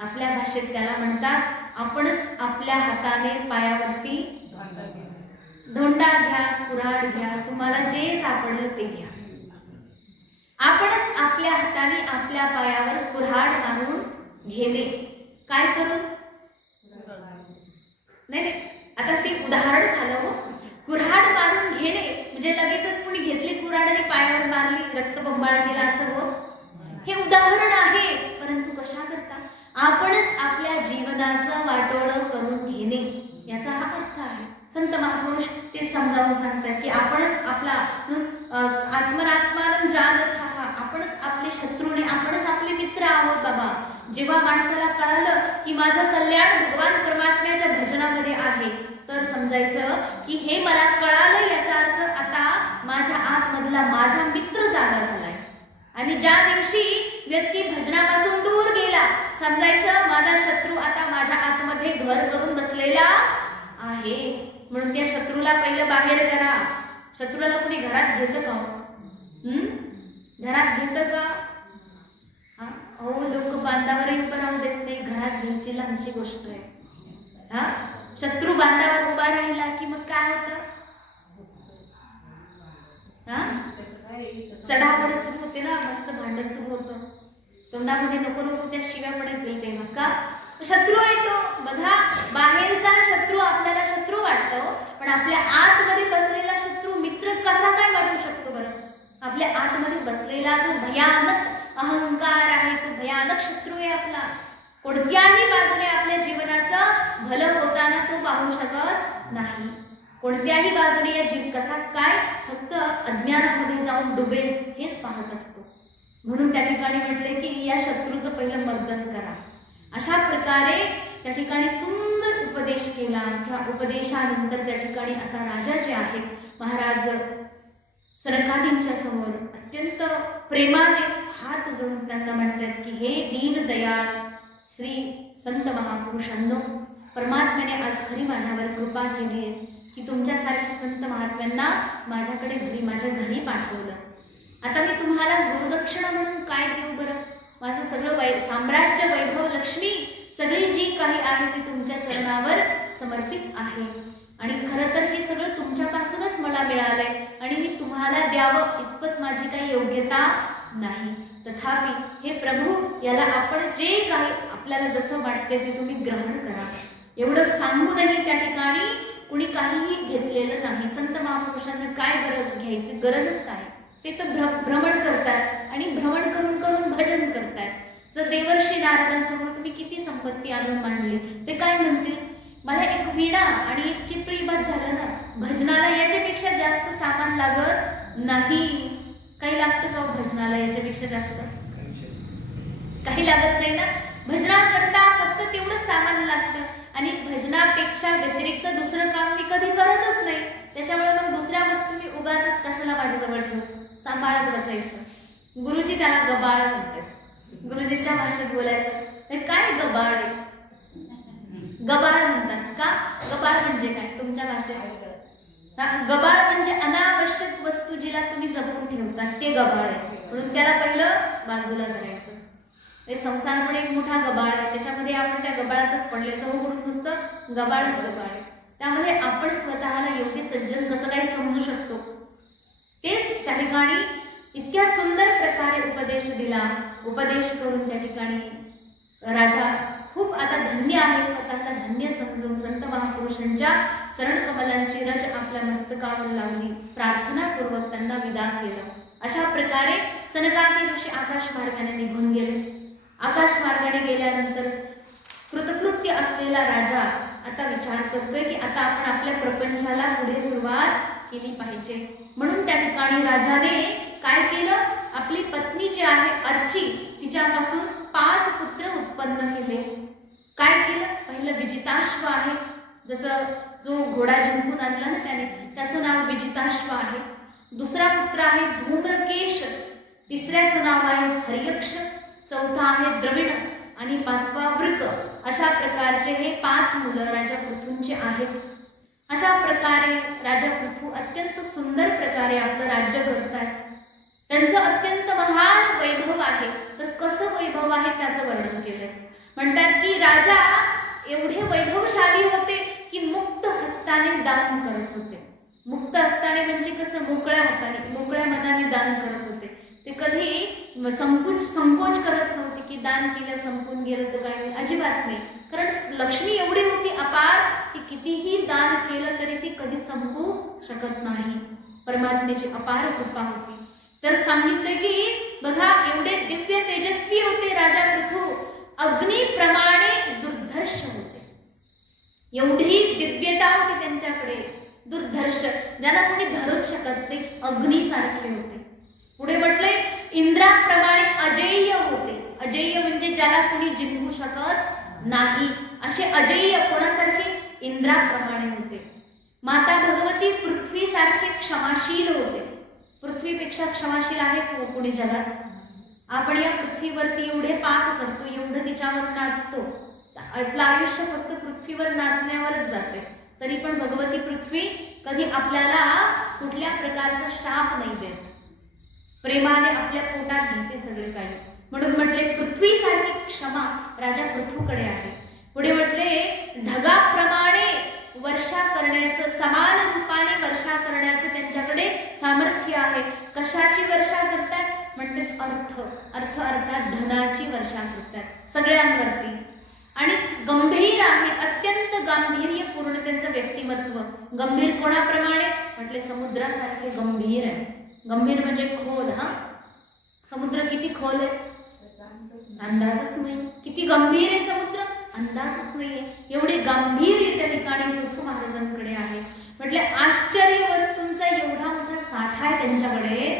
आपल्या भाषेत त्याला म्हणतात आपणच आपल्या हाताने पायावरती धोंडा घ्या, कुऱ्हाड घ्या, तुम्हाला जे सापडलं ते घ्या. आपणच आपल्या हाताने आपल्या पायावर कुऱ्हाड मारून घेणे. काय करून? नाही, आता ते उदाहरण झालं हो. कुऱ्हाड मारून घेणे म्हणजे लगेचच कुणी घेतली कुऱ्हाड आणि पायावर मारली, रक्तबंबाळ केला असं हो. हे उदाहरण आहे, परंतु कशा करता? आपणच आपल्या जीवनाचं वाटोळं करून घेणे याचा हा अर्थ आहे. संत महापुरुष ते समजावून सांगतात की आपणच आपला आत्मनात्मानं जानत हा, आपणच आपले शत्रूने, आपणच आपले मित्र आहोत बाबा. जेव्हा माणसाला कळालं की माझं कल्याण भगवान परमात्म्याच्या भजनामध्ये आहे तर समजायचं की हे मला कळालं, याचा अर्थ आता माझ्या आतमधला माझा मित्र जागा झालाय. आणि ज्या दिवशी व्यक्ती भजनापासून दूर गेला समजायचं माझा शत्रू आता माझ्या आतमध्ये घर करून बसलेला आहे. म्हणून त्या शत्रूला पहिलं बाहेर करा. शत्रूला कोणी घरात घेतं का? घरात घेतं का? हो, लोक बांधावरही उभं राहू देत नाही, घरात घ्यायची लांबची गोष्ट आहे. हा, शत्रू बांधावर उभा राहिला की मग काय होतं? चढावड सुरू होते ना, मस्त भांडण सुरू होतं, तोंडामध्ये नको नको त्या शिव्या पण येतील तेव्हा. का? शत्रू येतो बघा. बाहेरचा शत्रू आपल्याला शत्रू वाटतो, पण आपल्या आतमध्ये बसलेला शत्रू मित्र कसा काय वाटू शकतो बरं? आपल्या आतमध्ये बसलेला जो भयानक अहंकार आहे तो भयानक शत्रू आहे आपला. कोणत्याही बाजूने आपल्या जीवनाचं भलं होताना तो पाहू शकत नाही. कोणत्याही बाजूने या जीव कसा काय फक्त अज्ञानामध्ये जाऊन डुबेल हेच पाहत असतो. म्हणून त्या ठिकाणी म्हटले की या शत्रूचं पहिलं मर्दन करा. अशा प्रकारे त्या ठिकाणी सुंदर उपदेश केला. त्या उपदेशानंतर त्या ठिकाणी आता राजा जे आहेत महाराज सनकादींच्या समोर अत्यंत प्रेमाने हात जोडून त्यांना म्हणतात की हे दीनदयाळ श्री संत महापुरुषांनो, परमात्म्याने आज खरी माझ्यावर कृपा केली आहे की तुमच्यासारख्या संत महात्म्यांना माझ्याकडे घरी माझ्या घरी पाठवलं. आता मी तुम्हाला गुरुदक्षिणा म्हणून काय देऊ बरं? माझं सगळं साम्राज्य, वैभव, लक्ष्मी सगळी जी काही आहे ती तुमच्या चरणावर समर्पित आहे. आणि खरं तर हे सगळं तुमच्यापासूनच मला मिळालंय आणि मी तुम्हाला द्यावं इतपत माझी काही योग्यता नाही. तथापि हे प्रभू, याला आपण जे काही आपल्याला जसं वाटते ते तुम्ही ग्रहण करा. एवढं सांगूनही त्या ठिकाणी कुणी काहीही घेतलेलं नाही. संत महापुरुषांनी काय बरं घ्यायची गरजच काय? ते तर भ्रमण करतात आणि भ्रमण करून करून भजन करतात. जर देवर्षी नारदांसमोर तुम्ही किती संपत्ती आणून मांडली ते काय म्हणतील? मला एक विणा आणि एक चिपळी बस झालं ना. भजनाला याच्यापेक्षा जास्त सामान लागत नाही. काही लागतं का भजनाला याच्यापेक्षा जास्त? काही लागत नाही ना. भजनाकरता फक्त तेवढंच सामान लागतं आणि भजनापेक्षा व्यतिरिक्त दुसरं काम मी कधी करतच नाही. त्याच्यामुळे मग दुसऱ्या वस्तू मी उगाचच कशाला माझ्याजवळ ठेवू, सांभाळत बसायचं. गुरुजी त्याला गबाळ म्हणतात. गुरुजींच्या भाषेत बोलायचं काय गबाळ आहे? गबाळ म्हणतात का? गबाळ म्हणजे काय तुमच्या भाषेत? गबाळ म्हणजे अनावश्यक वस्तू जिला तुम्ही जपून ठेवता ते गबाळ आहे. म्हणून त्याला पहिलं बाजूला करायचं. हे संसार पण एक मोठा गबाळ आहे. त्याच्यामध्ये आपण त्या गबाळातच पडले. जवळ म्हणून नुसतं गबाळच गबाळ आहे. त्यामध्ये आपण स्वतःला योग्य सज्जन कसं काही समजू शकतो तेच त्या ठिकाणी इतक्या सुंदर प्रकारे उपदेश दिला. उपदेश करून त्या ठिकाणी राजा खूप आता धन्य आहे, स्वतःला धन्य समजून संत महापुरुषांच्या चरणकमलांची रज आपल्या मस्तकावर लावली. प्रार्थनापूर्वक त्यांना विदा केलं. अशा प्रकारे सनकादी ऋषी आकाश मार्गाने निघून गेले. आकाश मार्गाने गेल्यानंतर वैभवलेला राजा आता विचार करतोय की आता आपण आपल्या प्रपंचाला पुढे सुरुवात केली पाहिजे. म्हणून त्या ठिकाणी राजाने काय केलं, आपली पत्नी जी आहे अर्ची तिच्यापासून 5 पुत्र उत्पन्न केले. काय केलं, पहिलं विजिताश्व आहे, जसं जो घोडा जिंकून आणला ना त्याने, त्याचं नाव विजिताश्व आहे. दुसरा पुत्र आहे धूम्रकेश, तिसऱ्याचं नाव आहे हरियक्ष, चौथा आहे द्रविड आणि 5वा वृक. अशा प्रकारचे हे 5 मुलं राजा पृथूंचे आहेत. अशा प्रकारे राजा पृथू अत्यंत सुंदर प्रकारे आपलं राज्य करतात. त्यांचं अत्यंत महान वैभव आहे. तर कसं वैभव आहे त्याचं वर्णन केलंय. म्हणतात की राजा एवढे वैभवशाली होते की मुक्त हस्ताने दान करत होते. मुक्त हस्ताने म्हणजे कसं, मोकळ्या हाताने मोकळ्या मनाने दान करत होते. ते कधी संकोच करत नव्हते की दान केलं संपून गेलं तर काय, अजिबात नाही. कारण लक्ष्मी एवढी होती अपार की कितीही दान केलं तरी ती कधी संपू शकत नाही. परमात्म्याची अपार कृपा होती. तर सांगितले की बघा एवढे दिव्य तेजस्वी होते राजा पृथू, अग्निप्रमाणे दुर्धर्ष होते. एवढी दिव्यता होती त्यांच्याकडे, दुर्धर्ष ज्याला कोणी धरूच शकत नाही, अग्निसारखे होते. पुढे म्हटले इंद्राप्रमाणे अजेय होते. अजेय म्हणजे ज्याला कोणी जिंकू शकत नाही, असे अजेय कोणासारखे, इंद्राप्रमाणे होते. माता भगवती पृथ्वीसारखे क्षमाशील होते. पृथ्वीपेक्षा क्षमाशील आहे कोणी जगात? आपण या पृथ्वीवरती एवढे पाप करतो, एवढं तिच्यावर नाचतो, आपलं आयुष्य फक्त पृथ्वीवर नाचण्यावरच जाते. तरी पण भगवती पृथ्वी कधी आपल्याला कुठल्या प्रकारचा शाप नाही देत, प्रेमाने आपल्या पोटात घेते सगळे काही. म्हणून म्हटले पृथ्वीसारखी क्षमा राजा पृथूकडे आहे. पुढे म्हटले ढगाप्रमाणे वर्षा करण्याचं, समान रूपाने वर्षा करण्याचं त्यांच्याकडे सामर्थ्य आहे. कशाची वर्षा करतात? म्हणते अर्थात धनाची वर्षा करतात सगळ्यांवरती. आणि गंभीर आहेत, अत्यंत गांभीर्यपूर्ण त्यांचं व्यक्तिमत्व. गंभीर कोणाप्रमाणे? म्हटले समुद्रासारखे गंभीर आहे. गंभीर म्हणजे खोल. हा, समुद्र किती खोल आहे अंदाजच नाही. किती गंभीर आहे समुद्र, अंदाजच नाहीये. एवढे गांभीर्य त्या ठिकाणी पृथू महाराजांकडे आहे. म्हटले आश्चर्य वस्तूंचा एवढा मोठा साठा आहे त्यांच्याकडे.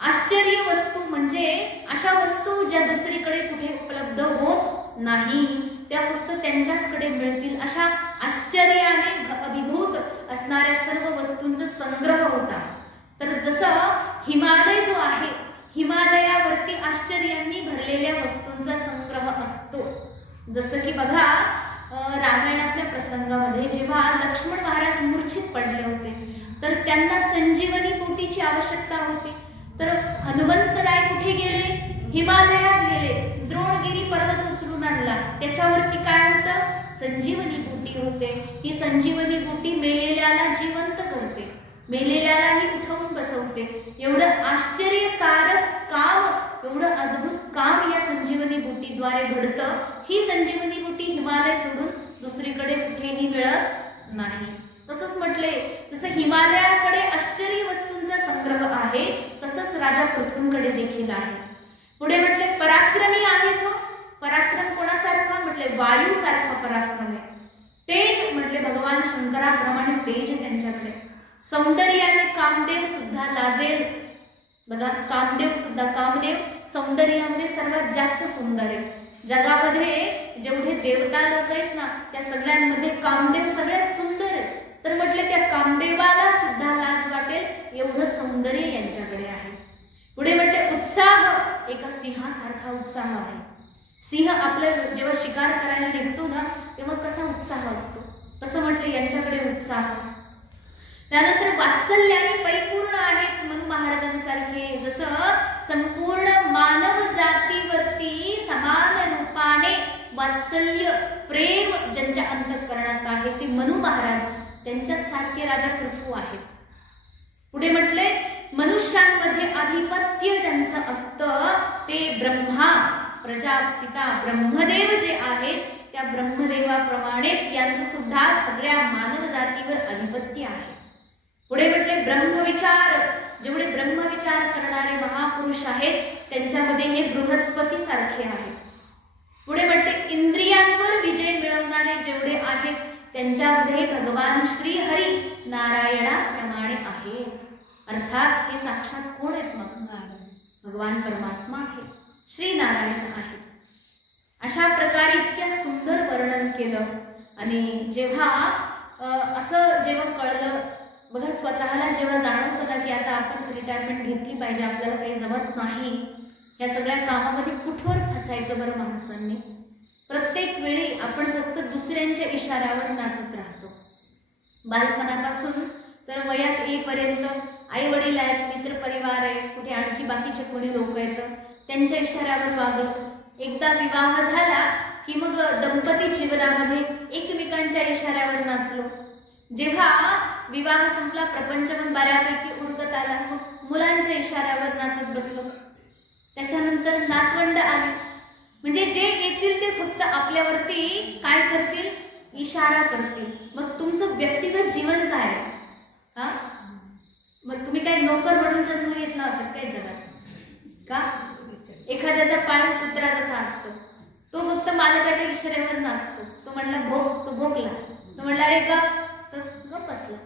आश्चर्य वस्तू म्हणजे अशा वस्तू ज्या दुसरीकडे कुठे उपलब्ध होत नाही, त्या फक्त त्यांच्याचकडे मिळतील, अशा आश्चर्याने अभिभूत असणाऱ्या सर्व वस्तूंचा संग्रह होता. तर जसं हिमालय जो आहे, हिमालयावरती आश्चर्यांनी भरलेल्या वस्तूंचा संग्रह असतो. जसं की बघा रामायणातल्या प्रसंगामध्ये जेव्हा लक्ष्मण महाराज मूर्छित पडले होते, तर त्यांना संजीवनी पोटीची आवश्यकता होती. तर हनुमंतराय कुठे गेले? हिमालयात गेले. द्रोणगिरी पर्वत उचलून आणला, त्याच्यावरती काय होतं? संजीवनी बूटी होते. ही संजीवनी बूटी मेलेल्याला जिवंत करते, मेलेल्यालाही उठवून बसवते. एवढं आश्चर्यकारक काम, एवढं अद्भुत काम या संजीवनी बूटीद्वारे घडतं. ही संजीवनी बूटी हिमालय सोडून दुसरीकडे कुठेही मिळत नाही. तसंच म्हटले, जसं हिमालयाकडे आश्चर्य वस्तूंचा संग्रह आहे, तसंच राजा पृथूंकडे देखील आहे. पुढे म्हटले पराक्रमी आहे तो. पराक्रम कोणासारखा? म्हटले वायूसारखा पराक्रम आहे. तेज म्हटले भगवान शंकराप्रमाणे तेज त्यांच्याकडे. सौंदर्याने कामदेव सुद्धा लाजेल. बघा कामदेव सौंदर्यामध्ये सर्वात जास्त सुंदर आहे. जगामध्ये जेवढे देवता लोक आहेत ना, त्या सगळ्यांमध्ये कामदेव सगळ्यात सुंदर आहे. तर म्हटले त्या कामदेवाला सुद्धा लाज वाटेल एवढं सौंदर्य यांच्याकडे आहे. पुढे म्हटले उत्साह, एका सिंहासारखा उत्साह आहे. सिंह आपलं जेव्हा शिकार करायला निघतो ना, तेव्हा कसा उत्साह असतो, तसं म्हटले यांच्याकडे उत्साह. त्यानंतर वात्सल्याने परिपूर्ण आहेत मनु महाराजांसारखे. जसं संपूर्ण मानव जातीवरती समान रूपाने वात्सल्य प्रेम ज्यांच्या अंतःकरणात आहे ते मनु महाराज, त्यांच्यात सारखे राजा पृथू आहेत. पुढे म्हटले मनुष्यांमध्ये आधिपत्य ज्यांचं असतं ते ब्रह्मा, प्रजापिता ब्रह्मदेव जे आहेत, त्या ब्रह्मदेवाप्रमाणेच यांचं सुद्धा सगळ्या मानव जातीवर आधिपत्य आहे. पुढे म्हटले ब्रह्मविचार, जेवढे ब्रह्मविचार करणारे महापुरुष आहेत त्यांच्यामध्ये हे बृहस्पती सारखे आहेत. पुढे म्हटले इंद्रियांवर विजय मिळवणारे असणारे जेवढे आहेत त्यांच्यामध्ये भगवान श्री हरी नारायणाप्रमाणे आहे. अर्थात हे साक्षात कोण आहेत? मग भगवान परमात्मा आहे, श्री नारायण आहे. अशा प्रकारे इतक्या सुंदर वर्णन केलं. आणि जेव्हा असं जेव्हा कळलं बघा, स्वतःला जेव्हा जाणवतं ना की आता आपण रिटायरमेंट घेतली पाहिजे, आपल्याला काही जमत नाही, या सगळ्या कामामध्ये कुठवर फसायचं बरं माणसांनी. प्रत्येक वेळी आपण फक्त दुसऱ्यांच्या इशाऱ्यावर नाचत राहतो. बालपणापासून तर वयात येईपर्यंत आई वडील आहेत, मित्रपरिवार आहे, कुठे आणखी बाकीचे कोणी लोक आहेत, त्यांच्या इशाऱ्यावर वागलो. एकदा विवाह झाला की मग दंपती जीवनामध्ये एकमेकांच्या इशाऱ्यावर नाचलो. जेव्हा विवाह संपला, प्रपंच मग बऱ्यापैकी उरकत आला, मग मुलांच्या इशाऱ्यावर नाचत बसलो. त्याच्यानंतर नातवंड आले, म्हणजे जे येतील ते फक्त आपल्यावरती काय करतील? इशारा करतील. मग तुमचं व्यक्तिगत जीवन काय आहे? हा, मग तुम्ही काय नोकर म्हणून जन्म घेतला होता काय जगात? का एखाद्याचा पाळीव कुत्रा जसा असतो, तो फक्त मालकाच्या इशाऱ्यावर नाचतो. तो म्हणला भोग, तो भोगला. तो म्हणला अरे गप, तर गप बसला.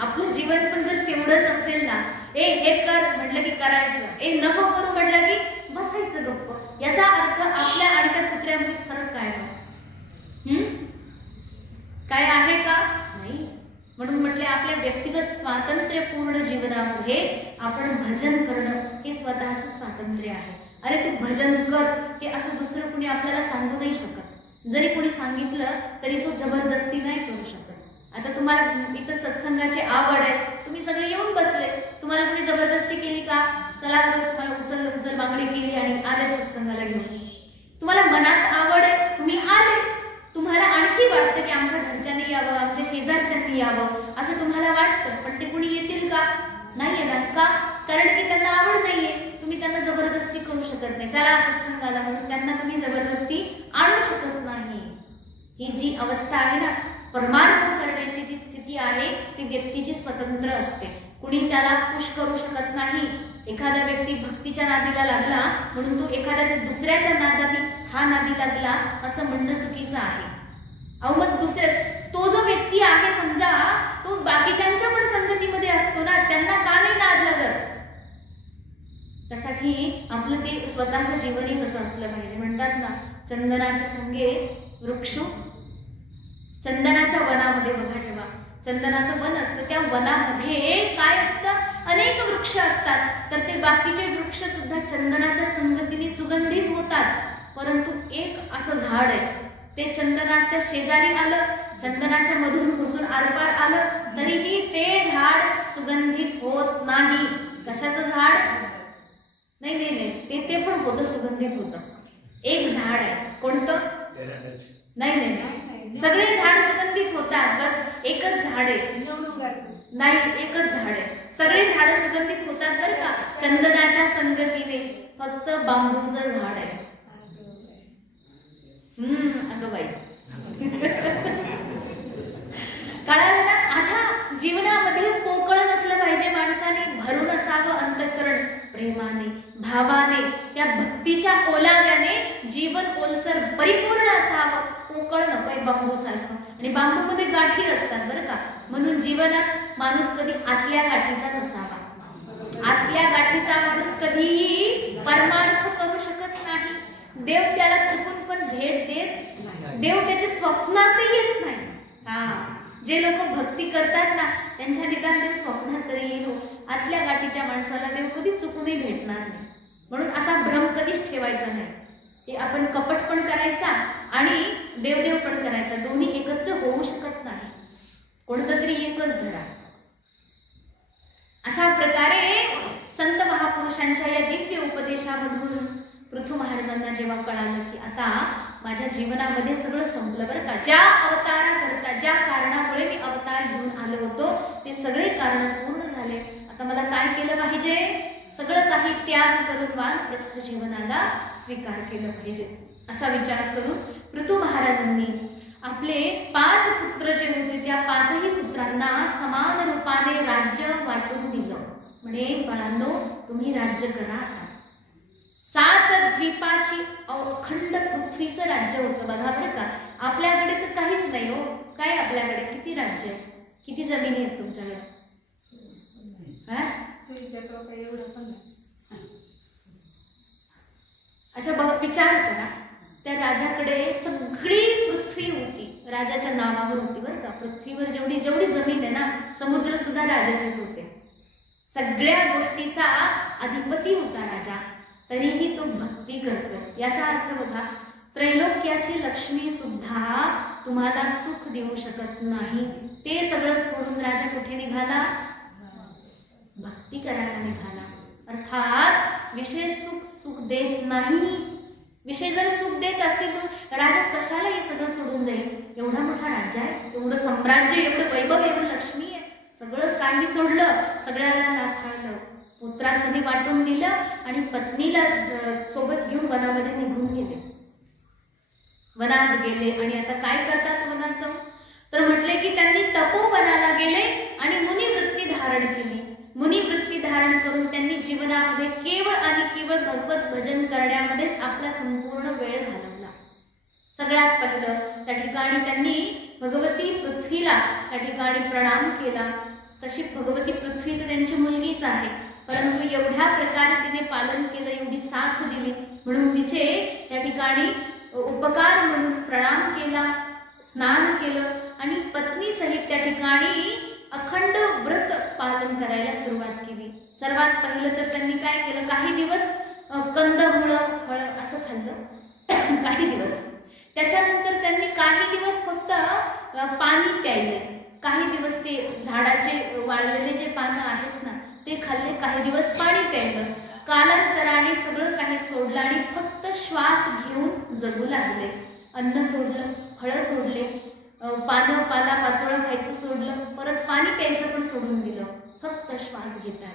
आपलं जीवन पण जर तेवढंच असेल ना, हे कर म्हटलं की करायचं, नको करू म्हटलं की बसायचं गप्प. याचा अर्थ आपल्या आणि त्या कुत्र्यामध्ये फरक काय आहे? काय आहे का? नाही. म्हणून म्हटले आपल्या व्यक्तिगत स्वातंत्र्यपूर्ण जीवनामध्ये आपण भजन करणं हे स्वतःचं स्वातंत्र्य आहे. अरे तू भजन कर हे असं दुसरं कुणी आपल्याला सांगू नाही शकत. जरी कोणी सांगितलं तरी तो जबरदस्ती नाही करू शकत. आता तुम्हाला इथं सत्संगाची आवड आहे, तुम्ही सगळे येऊन बसले, तुम्हाला कोणी जबरदस्ती केली का? चला बरं, तुम्हाला उचल मागणी केली आणि आले सत्संगाला घेऊन. तुम्हाला मनात आवड आहे, तुम्ही आले. तुम्हाला आणखी वाटतं की आमच्या घरच्यांनी यावं, आमच्या शेजारच्यांनी यावं असं तुम्हाला वाटतं, पण ते कुणी येतील का? नाही येणार. का? कारण की त्यांना आवड नाहीये. तुम्ही त्यांना जबरदस्ती करू शकत नाही, चला सत्संगाला म्हणून त्यांना तुम्ही जबरदस्ती आणू शकत नाही. ही जी अवस्था आहे ना, परमार्थ करण्याची जी स्थिती आहे ती व्यक्तीची स्वतंत्र असते. कुणी त्याला पुश करू शकत नाही. एखादा व्यक्ती भक्तीच्या नादीला लागला म्हणून तो एखाद्याच्या दुसऱ्याच्या नादाने हा नादी लागला असं म्हणणं चुकीचं आहे. अहो मग तो जो व्यक्ती आहे समजा तो बाकीच्यांच्या पण संगतीमध्ये असतो ना, त्यांना का नाही नाद लागत? त्यासाठी आपलं ते स्वतःचं जीवनही कसं असलं पाहिजे. म्हणतात ना, चंदनाच्या संगे वृक्ष. चंदनाच्या वनामध्ये बघा, जेव्हा चंदनाचं वन असतं त्या वनामध्ये काय असतं? अनेक वृक्ष असतात. तर ते बाकीचे वृक्ष सुद्धा चंदनाच्या संगतीने सुगंधित होतात. परंतु एक असं झाड आहे, ते चंदनाच्या शेजारी आलं, चंदनाच्या मधून घुसून आरपार आलं, तरीही ते झाड सुगंधित होत नाही. कशाचं झाड? नाही, ते पण होतं, सुगंधित होतं. एक झाड आहे, कोणतं? नाही, सगळे झाड सुगंधित होतात, बस एकच झाड आहे. नाही, एकच झाड आहे. सगळे झाड सुगंधित होतात बरं का चंदनाच्या संगतीने, फक्त बांबूचं झाड आहे. अगं बाई, कळालं ना? अच्छा, जीवनामध्ये पोकळ नसलं पाहिजे माणसाने, भरून असावं अंतःकरण प्रेमाने, भावाने, त्या भक्तीच्या ओलाव्याने जीवन ओलसर परिपूर्ण असावं. पोकळ नकोय बांबू सारखं. आणि बांबूमध्ये गाठी असतात बरं का, म्हणून जीवनात माणूस कधी आतल्या गाठीचा नसावा. आतल्या गाठीचा माणूस कधीही परमार्थ करू शकत नाही. देव त्याला चुकून पण भेट देत नाही. देव त्याच्या स्वप्नातही येत नाही. जे लोक भक्ती करतात ना, त्यांच्या निदान देव स्वप्नात तरी येईल. आतल्या गाठीच्या माणसाला देव कधी चुकूनही भेटणार नाही. म्हणून असा भ्रम कधीच ठेवायचा नाही की आपण कपट पण करायचा आणि देवदेव पण करायचा. दोन्ही एकत्र होऊ शकत नाही. कोणतं तरी एकच धरा. अशा प्रकारे संत महापुरुषांच्या या दिव्य उपदेशामधून पृथू महाराजांना जेव्हा कळालं की आता माझ्या जीवनामध्ये सगळं संपलं बरं का, ज्या अवताराकरता, ज्या कारणामुळे मी अवतार घेऊन आलो होतो ते सगळे कारण पूर्ण झाले. आता मला काय केलं पाहिजे? सगळं काही त्याग करून वानप्रस्थ जीवनाला स्वीकार केलं पाहिजे. असा विचार करून पृथू महाराजांनी आपले 5 पुत्र जे होते त्या 5ही पुत्रांना समान रूपाने राज्य वाटून दिलं. म्हणे बाळांनो, तुम्ही राज्य करा. 7 द्वीपाची अखंड पृथ्वीचं राज्य होतं. बघा बरं का, आपल्याकडे तर काहीच नाही हो. काय आपल्याकडे किती राज्य आहे, किती जमिनी आहेत तुमच्याकडे? अच्छा बघा, विचार करा, त्या राजाकडे सगळी पृथ्वी होती, राजाच्या नावावर होती बरं का. पृथ्वीवर जेवढी जेवढी जमीन आहे ना, समुद्र सुद्धा राजाचेच होते. सगळ्या गोष्टीचा अधिपती होता राजा, तरीही तो भक्ती करतो. याचा अर्थ बघा, त्रैलोक्याची लक्ष्मी सुद्धा तुम्हाला सुख देऊ शकत नाही. ते सगळं सोडून राजा कुठे निघाला? भक्ती करायला निघाला. अर्थात विषय सुख देत नाही. विषय जर सुख देत असतील तर राजा कशाला हे सगळं सोडून जाईल? एवढा मोठा राज्य आहे, एवढं साम्राज्य, एवढं वैभव, एवढं लक्ष्मी आहे, सगळं काही सोडलं, सगळ्याला नाथाळलं, पुत्रांमध्ये वाटून दिलं आणि पत्नीला सोबत घेऊन वनामध्ये निघून गेले. वनात गेले आणि आता काय करतात वनात जाऊन? तर म्हटले की त्यांनी तपोवनाला गेले आणि मुनिवृत्ती धारण केली. मुनिवृत्ती धारण करून त्यांनी जीवनामध्ये केवळ आणि केवळ भगवत भजन करण्यामध्येच आपला संपूर्ण वेळ घालवला. सगळ्यात पहिलं त्या ठिकाणी त्यांनी भगवती पृथ्वीला त्या ठिकाणी प्रणाम केला. तशी भगवती पृथ्वी तर त्यांची मुलगीच आहे, परंतु एवढ्या प्रकारे तिने पालन केलं, एवढी साथ दिली म्हणून तिचे त्या ठिकाणी उपकार म्हणून प्रणाम केला, स्नान केलं आणि पत्नी सहित त्या ठिकाणी अखंड व्रत पालन करायला सुरुवात केली. सर्वात पहिलं तर त्यांनी काय केलं, काही दिवस कंदमुळं फळ असं खाल्लं काही दिवस. त्याच्यानंतर त्यांनी काही दिवस फक्त पाणी प्यायले, काही दिवस ते झाडाचे वाळलेले जे पानं आहेत ना ते खाल्ले, काही दिवस पाणी प्यायलं. कालांतराने सगळं काही सोडलं आणि फक्त श्वास घेऊन जगू लागले. अन्न सोडलं, फळं सोडले, पानं पाला पाचोळा खायचं सोडलं, परत पाणी प्यायचं पण सोडून दिलं, फक्त श्वास घेतात.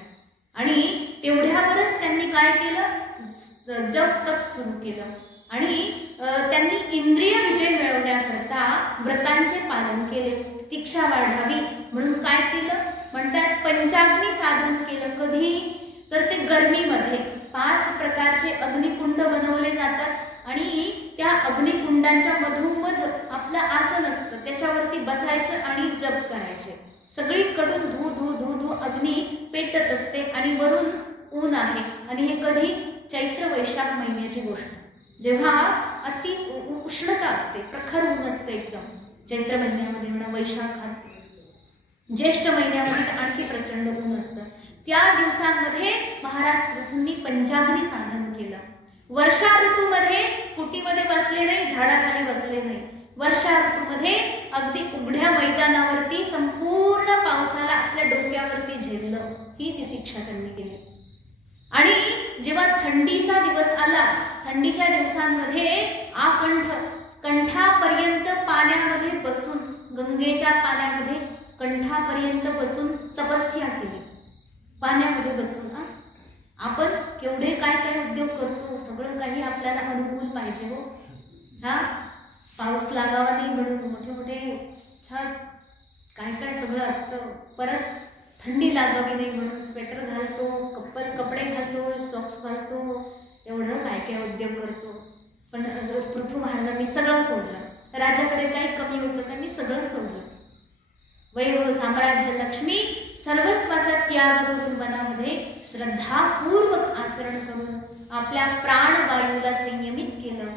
आणि तेवढ्यावरच त्यांनी काय केलं, जप तप सुरू केलं आणि त्यांनी इंद्रिय विजय मिळवण्याकरता व्रतांचे पालन केले. तीक्षा वाढावी म्हणून काय केलं म्हणतात, पंचाग्नी साधन केलं. कधी तर ते गरमीमध्ये 5 प्रकारचे अग्निकुंड बनवले जातात आणि त्या अग्निकुंडांच्या मधोमध आपलं आसन असतं, त्याच्यावरती बसायचं आणि जप करायचे. सगळीकडून धू धू धू धू अग्नी पेटत असते आणि वरून ऊन आहे. आणि हे कधी चैत्र वैशाख महिन्याची गोष्ट, जेव्हा अति उष्णता असते, प्रखर ऊन असते एकदम. चैत्र महिन्यामध्ये म्हणा, वैशाखात, ज्येष्ठ महिन्यामध्ये तर आणखी प्रचंड ऊन असतं. त्या दिवसांमध्ये महाराज पृथ्वींनी पंचाग्नी साधन केलं. वर्षा ऋतूमध्ये कुटीमध्ये बसले नाही, झाडाखाली बसले नाही. वर्षा ऋतूमध्ये अगदी उघड्या मैदानावरती संपूर्ण पावसाला आपल्या डोक्यावरती झेललं. ही तितिक्षा त्यांनी केली. आणि जेव्हा थंडीचा दिवस आला, थंडीच्या दिवसांमध्ये कंठापर्यंत पाण्यामध्ये बसून, गंगेच्या पाण्यामध्ये कंठापर्यंत बसून तपस्या केली. पाण्यामध्ये बसून आपण केवढे काय काय उद्योग करतो, सगळं काही आपल्याला अनुकूल पाहिजे हो. पाऊस लागावा नाही म्हणून मोठे मोठे छान काय काय सगळं असतं. परत थंडी लागावी नाही म्हणून स्वेटर घालतो, कपडे घालतो, सॉक्स घालतो, एवढं काय काय उद्योग करतो. पण पृथ्वी महाराजांनी सगळं सोडलं. राजाकडे काही कमी होतं, त्यांनी सगळं सोडलं. वैभव, साम्राज्य, लक्ष्मी सर्वस्वाचा त्याग करून वनामध्ये श्रद्धापूर्वक आचरण करून आपल्या प्राणवायूला संयमित केलं.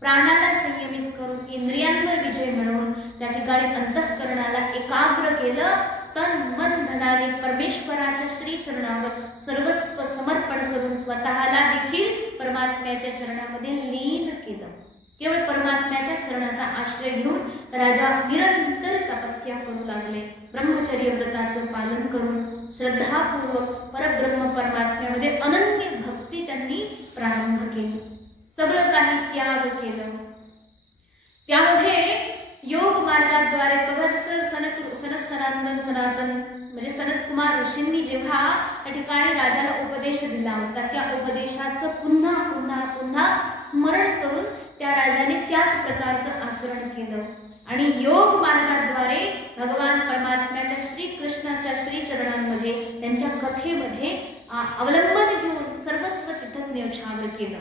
प्राणाला संयमित करून इंद्रियांवर विजय मिळवून त्या ठिकाणी अंतःकरणाला एकाग्र केलं. तन मन धनाने परमेश्वराच्या श्री चरणावर सर्वस्व समर्पण करून स्वतःला देखील परमात्म्याच्या चरणामध्ये लीन केलं. केवळ परमात्म्याच्या चरणाचा आश्रय घेऊन राजा निरंतर तपस्या करू लागले. ब्रह्मचर्य व्रताचं पालन करून श्रद्धापूर्वक परब्रह्म परमात्म्यामध्ये अनन्य भक्ती त्यांनी प्रारंभ केली. सगळं काही त्याग केलं. त्यामध्ये योग मार्गाद्वारे बघा, जसं सनक सनातन म्हणजे सनत कुमार ऋषींनी जेव्हा त्या ठिकाणी राजाला उपदेश दिला होता, त्या उपदेशाचं पुन्हा पुन्हा पुन्हा स्मरण करून त्या राजाने त्याच प्रकारचं आचरण केलं. आणि योग मार्गाद्वारे भगवान परमात्म्याच्या श्रीकृष्णाच्या श्रीचरणांमध्ये, त्यांच्या कथेमध्ये अवलंबन घेऊन सर्वस्व तिथंच न्यौछावर केलं.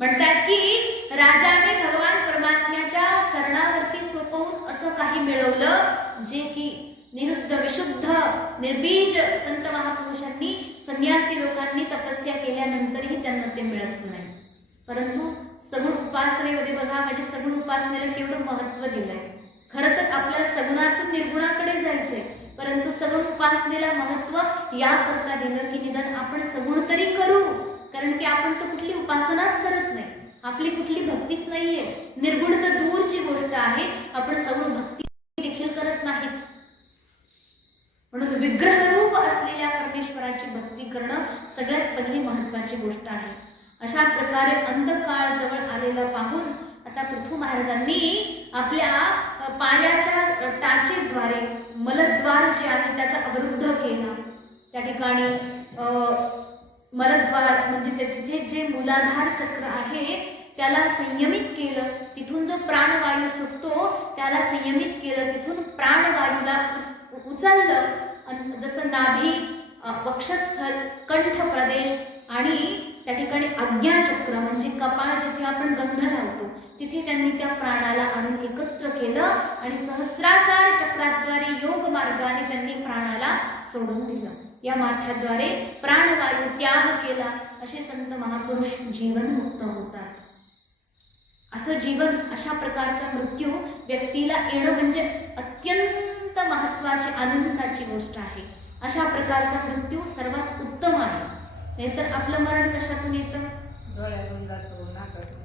म्हणतात की राजाने भगवान परमात्म्याच्या चरणावरती सोपवून असं काही मिळवलं जे की निरुद्ध विशुद्ध निर्बीज संत महापुरुषांनी संन्यासी लोकांनी तपस्या केल्यानंतरही त्यांना ते मिळत नाही. परंतु सगुण उपासनेमध्ये बघा, माझ्या सगुण उपासनेला केवढं महत्त्व दिलंय. खरं तर आपल्याला सगुणातून निर्गुणाकडे जायचंय, परंतु सगुण उपासनेला महत्त्व याकरता दिलं की निदान आपण सगुण तरी करू. कारण की आपण तर कुठली उपासनाच करत नाही, आपली कुठली भक्तीच नाहीये. निर्गुण तर दूरची गोष्ट आहे, आपण सगुण भक्ती देखील करत नाहीत. म्हणून विग्रहरूप असलेल्या परमेश्वराची भक्ती करणं सगळ्यात पहिली महत्त्वाची गोष्ट आहे. अशा प्रकारे अंतकाळ जवळ आलेला पाहून आता पृथू महाराजांनी आपल्या पायाच्या टाचेद्वारे मलद्वार जे आहे त्याचा अवरुद्ध केला. त्या ठिकाणी मलद्वार म्हणजे तिथे जे मूलाधार चक्र आहे त्याला संयमित केलं. तिथून जो प्राणवायू सुटतो त्याला संयमित केलं. तिथून प्राणवायूला उचललं. जसं नाभी, वक्षस्थल, कंठ प्रदेश आणि त्या ठिकाणी आज्ञाचक्र म्हणजे कपाळ जिथे आपण गंध लावतो तिथे त्यांनी त्या प्राणाला आणून एकत्र केलं आणि सहस्रासार चक्राद्वारे योग मार्गाने त्यांनी प्राणाला सोडून दिलं. या माथ्याद्वारे प्राणवायू त्याग केला. असे संत महापुरुष जीवनमुक्त होतात. असं जीवन, अशा प्रकारचा मृत्यू व्यक्तीला येणं म्हणजे अत्यंत महत्त्वाची आनंदाची गोष्ट आहे. अशा प्रकारचा मृत्यू सर्वात उत्तम आहे. नाहीतर आपलं मरण कशातून येतं? डोळ्यातून जातो,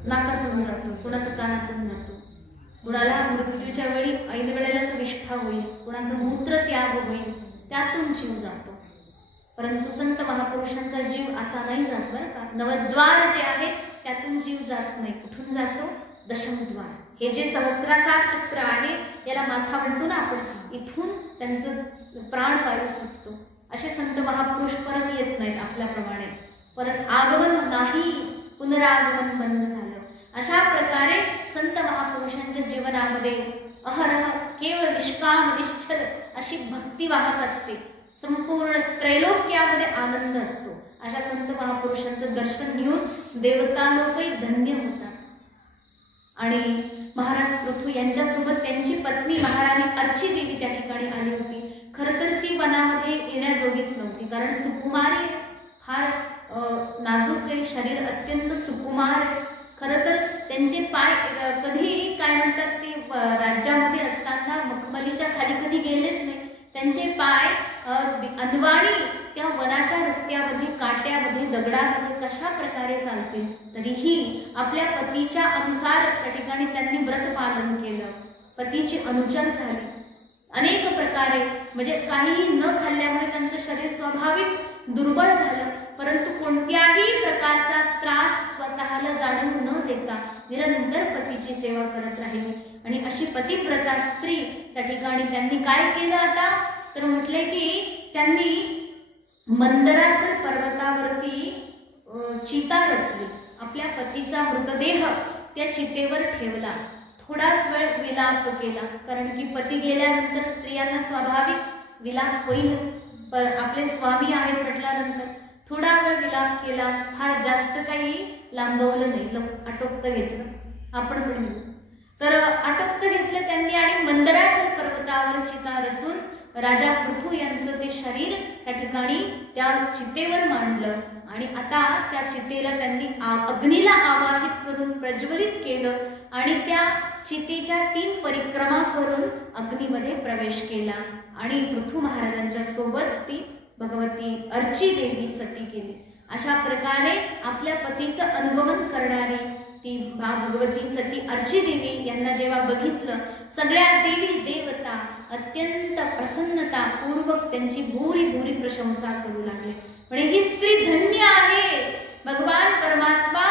नाकातून जातो, कुणाचं कानातून जातो. कुणाला मृत्यूच्या वेळी ऐन वेळेलाच विष्ठा होईल, कुणाचं मूत्र त्याग होईल, त्यातून जीव जातो. परंतु संत महापुरुषांचा जीव असा नाही जात बरं का. नवद्वार जे आहेत त्यातून जीव जात नाही. कुठून जातो? दशमद्वार. हे जे सहस्रासार चक्र आहे याला माथा म्हणतो ना आपण, इथून त्यांचं प्राणवायू सुटतो. असे संत महापुरुष परत येत नाहीत आपल्याप्रमाणे. परत आगमन नाही, पुनरागमन बंद झालं. अशा प्रकारे संत महापुरुषांच्या जीवनामध्ये अहरह केवळ निष्काम निश्चल अशी भक्ती वाहत असते. संपूर्ण त्रैलोक्यामध्ये आनंद असतो. अशा संत महापुरुषांचं दर्शन घेऊन देवता लोकही धन्य होतात. आणि महाराज पृथू यांच्यासोबत त्यांची पत्नी महाराणी अर्ची देवी त्या ठिकाणी आली होती. खरं तर ती वनामध्ये येण्याजोगीच नव्हती, कारण सुकुमारी फार नाजूक आहे, शरीर अत्यंत सुकुमार. खरं तर त्यांचे पाय कधी काय म्हणतात ते राज्यामध्ये असताना मखमलीच्या खाली कधी गेलेच नाही. त्यांचे पाय अनवाणी त्या वनाच्या रस्त्यामध्ये, काट्यामध्ये, दगडामध्ये कशा प्रकारे चालतील. तरीही आपल्या पतीच्या अनुसार त्या ठिकाणी त्यांनी व्रत पालन केलं. पतीची अनुचर झाली. अनेक प्रकारे म्हणजे काहीही न खाल्ल्यामुळे त्यांचं शरीर स्वाभाविक दुर्बळ झालं, परंतु कोणत्याही प्रकारचा त्रास स्वतःला जाणवू न देता निरंतर पतीची सेवा करत राहिली. आणि अशी पतिव्रता स्त्री त्या ठिकाणी त्यांनी काय केलं आता तर म्हटले की त्यांनी मंदराचल पर्वतावरती चिता रचली. आपल्या पतीचा मृतदेह त्या चितेवर ठेवला. थोडाच वेळ विलाप केला, कारण की पती गेल्यानंतर स्त्रियांना स्वाभाविक विलाप होईलच. पण आपले स्वामी आहेत म्हटल्यानंतर थोडा वेळ विलाप केला. फार जास्त काही लांबवलं नाही, आटोपतं घेतलं. आपण पण तर आटोपतं घेतलं त्यांनी आणि मंदराचल पर्वतावर चिता रचून राजा पृथू यांचं ते शरीर त्या ठिकाणी त्या चितेवर मांडलं. आणि आता त्या चितेला त्यांनी अग्नीला आवाहित करून प्रज्वलित केलं आणि त्या चितेच्या 3 परिक्रमा करून अग्नीमध्ये प्रवेश केला. आणि पृथू महाराजांच्या सोबत ती भगवती अर्ची देवी सती केली. अशा प्रकारे आपल्या पतीचं अनुगमन करणारी ती भगवती सती अर्ची देवी यांना जेव्हा बघितलं, सगळ्या देवी देवता अत्यंत प्रसन्नता पूर्वक त्यांची भूरी भूरी प्रशंसा करू लागले. म्हणजे ही स्त्री धन्य आहे. भगवान परमात्मा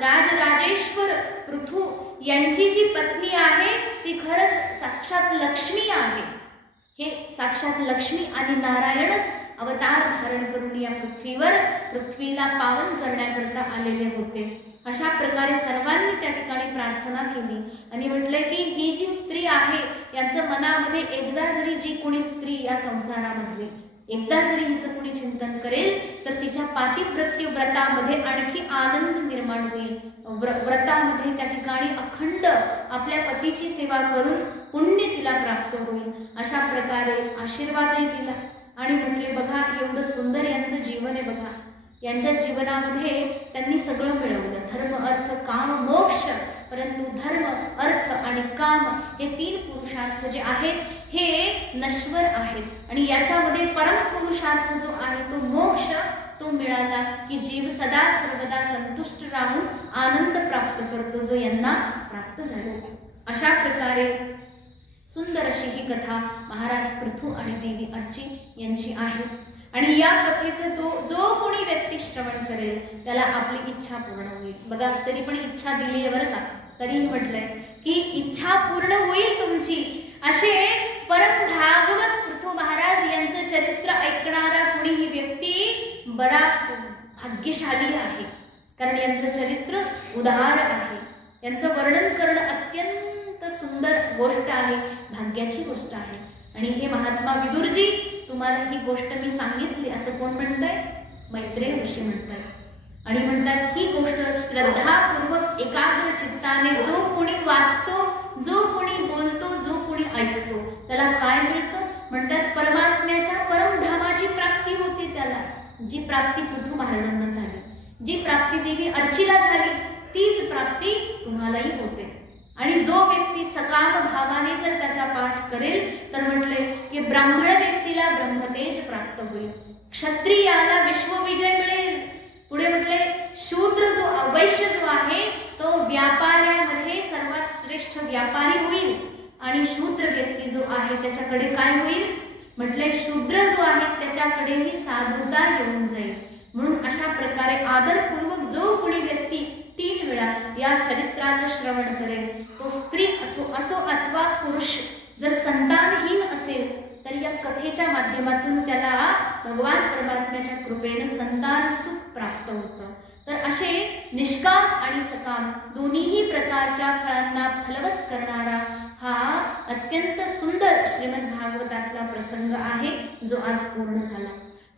राजराजेश्वर पृथू यांची जी पत्नी आहे ती खरंच साक्षात लक्ष्मी आहे. हे साक्षात लक्ष्मी आणि नारायणच अवतार धारण करून या पृथ्वीला पावन करण्याकरता आलेले होते. अशा प्रकारे सर्वांनी त्या ठिकाणी प्रार्थना केली आणि म्हटले की ही जी स्त्री आहे यांचं मनामध्ये एकदा जरी जी कोणी स्त्री या संसारामध्ये एकदा जरी हिचं कोणी चिंतन करेल तर तिच्या पातिव्रत्य व्रतामध्ये आणखी आनंद निर्माण होईल. व्रतामध्ये त्या ठिकाणी अखंड आपल्या पतीची सेवा करून पुण्य तिला प्राप्त होईल अशा प्रकारे आशीर्वादही दिला. आणि म्हटले बघा एवढं सुंदर यांचं जीवन आहे बघा, यांच्या जीवनामध्ये त्यांनी सगळं मिळवलं, धर्म अर्थ काम मोक्ष. परंतु धर्म अर्थ आणि काम हे 3 पुरुषार्थ जे आहेत हे नश्वर आहेत आणि याच्यामध्ये परमपुरुषार्थ जो आहे तो मोक्ष तो मिळाला की जीव सदा सर्वदा संतुष्ट राहून आनंद प्राप्त करतो जो यांना प्राप्त झाला. अशा प्रकारे सुंदर अशी ही कथा महाराज पृथू आणि देवी अर्ची यांची आहे. आणि या कथेचं जो कोणी व्यक्ती श्रवण करेल त्याला आपली इच्छा पूर्ण होईल. बघा तरी पण इच्छा दिली आहे बरं का, तरीही म्हटलंय की इच्छा पूर्ण होईल तुमची. असे परम भागवत पृथू महाराज यांचं चरित्र ऐकणारा कोणी ही व्यक्ती बडा भाग्यशाली आहे, कारण यांचं चरित्र उदार आहे. यांचं वर्णन करणं अत्यंत सुंदर गोष्ट आहे, भाग्याची गोष्ट आहे. आणि हे महात्मा विदुरजी तुम्हाला ही गोष्ट मी सांगितली असं कोण म्हणतंय? मैत्रेय ऋषी म्हणतात. आणि म्हणतात ही गोष्ट श्रद्धापूर्वक एकाग्र चित्ताने जो कोणी वाचतो, जो कोणी बोलतो, जो कोणी ऐकतो त्याला काय मिळतं? म्हणतात परमात्म्याच्या परमधामाची प्राप्ती होते त्याला. जी प्राप्ती पृथू महाराजांना झाली, जी प्राप्ती देवी अर्चीला झाली, तीच प्राप्ती तुम्हालाही होते. आणि जो व्यक्ती सकाम भावाने जर त्याचा पाठ करेल तर म्हटले की ब्राह्मण व्यक्तीला ब्रह्मतेज प्राप्त होईल, क्षत्रियाला विश्वविजय मिळेल. पुढे म्हटले शूद्र जो वैश्य जो आहे तो व्यापाऱ्यामध्ये सर्वात श्रेष्ठ व्यापारी होईल. आणि शूद्र व्यक्ती जो आहे त्याच्याकडे काय होईल? म्हटले शूद्र जो आहे त्याच्याकडेही साधुता येऊन जाईल. म्हणून अशा प्रकारे आदरपूर्वक जो कोणी व्यक्ती 3 वेळा या चरित्राचं श्रवण करेल तो स्त्री असो अथवा पुरुष जर संतानहीन असेल तर या कथेच्या माध्यमातून त्याला भगवान परमात्म्याच्या कृपेने संतान सुख प्राप्त होतं. तर असे निष्काम आणि सकाम दोन्हीही प्रकारच्या फळांना फलवत करणारा हा अत्यंत सुंदर श्रीमद भागवतातला प्रसंग आहे जो आज पूर्ण झाला.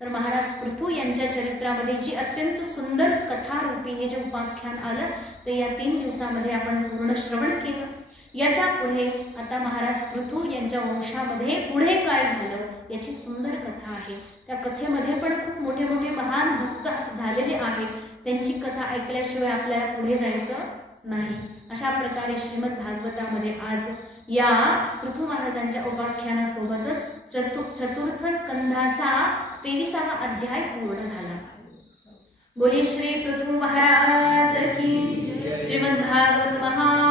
तर महाराज पृथू यांच्या चरित्रामध्ये जी अत्यंत सुंदर कथारूपी हे जे उपाख्यान आलं ते या 3 दिवसामध्ये आपण पूर्ण श्रवण केलं. याच्या पुढे आता महाराज पृथू यांच्या वंशामध्ये पुढे काय झालं याची सुंदर कथा आहे. त्या कथेमध्ये पण खूप मोठे मोठे महान भक्त झालेले आहेत, त्यांची कथा ऐकल्याशिवाय आपल्याला पुढे जायचं नाही. अशा प्रकारे श्रीमद भागवतामध्ये आज या पृथू महाराजांच्या उपाख्यानासोबतच चतुर्थ स्कंधाचा 23वा अध्याय पूर्ण झाला. बोले श्री पृथू महाराज की. श्रीमद भागवत महा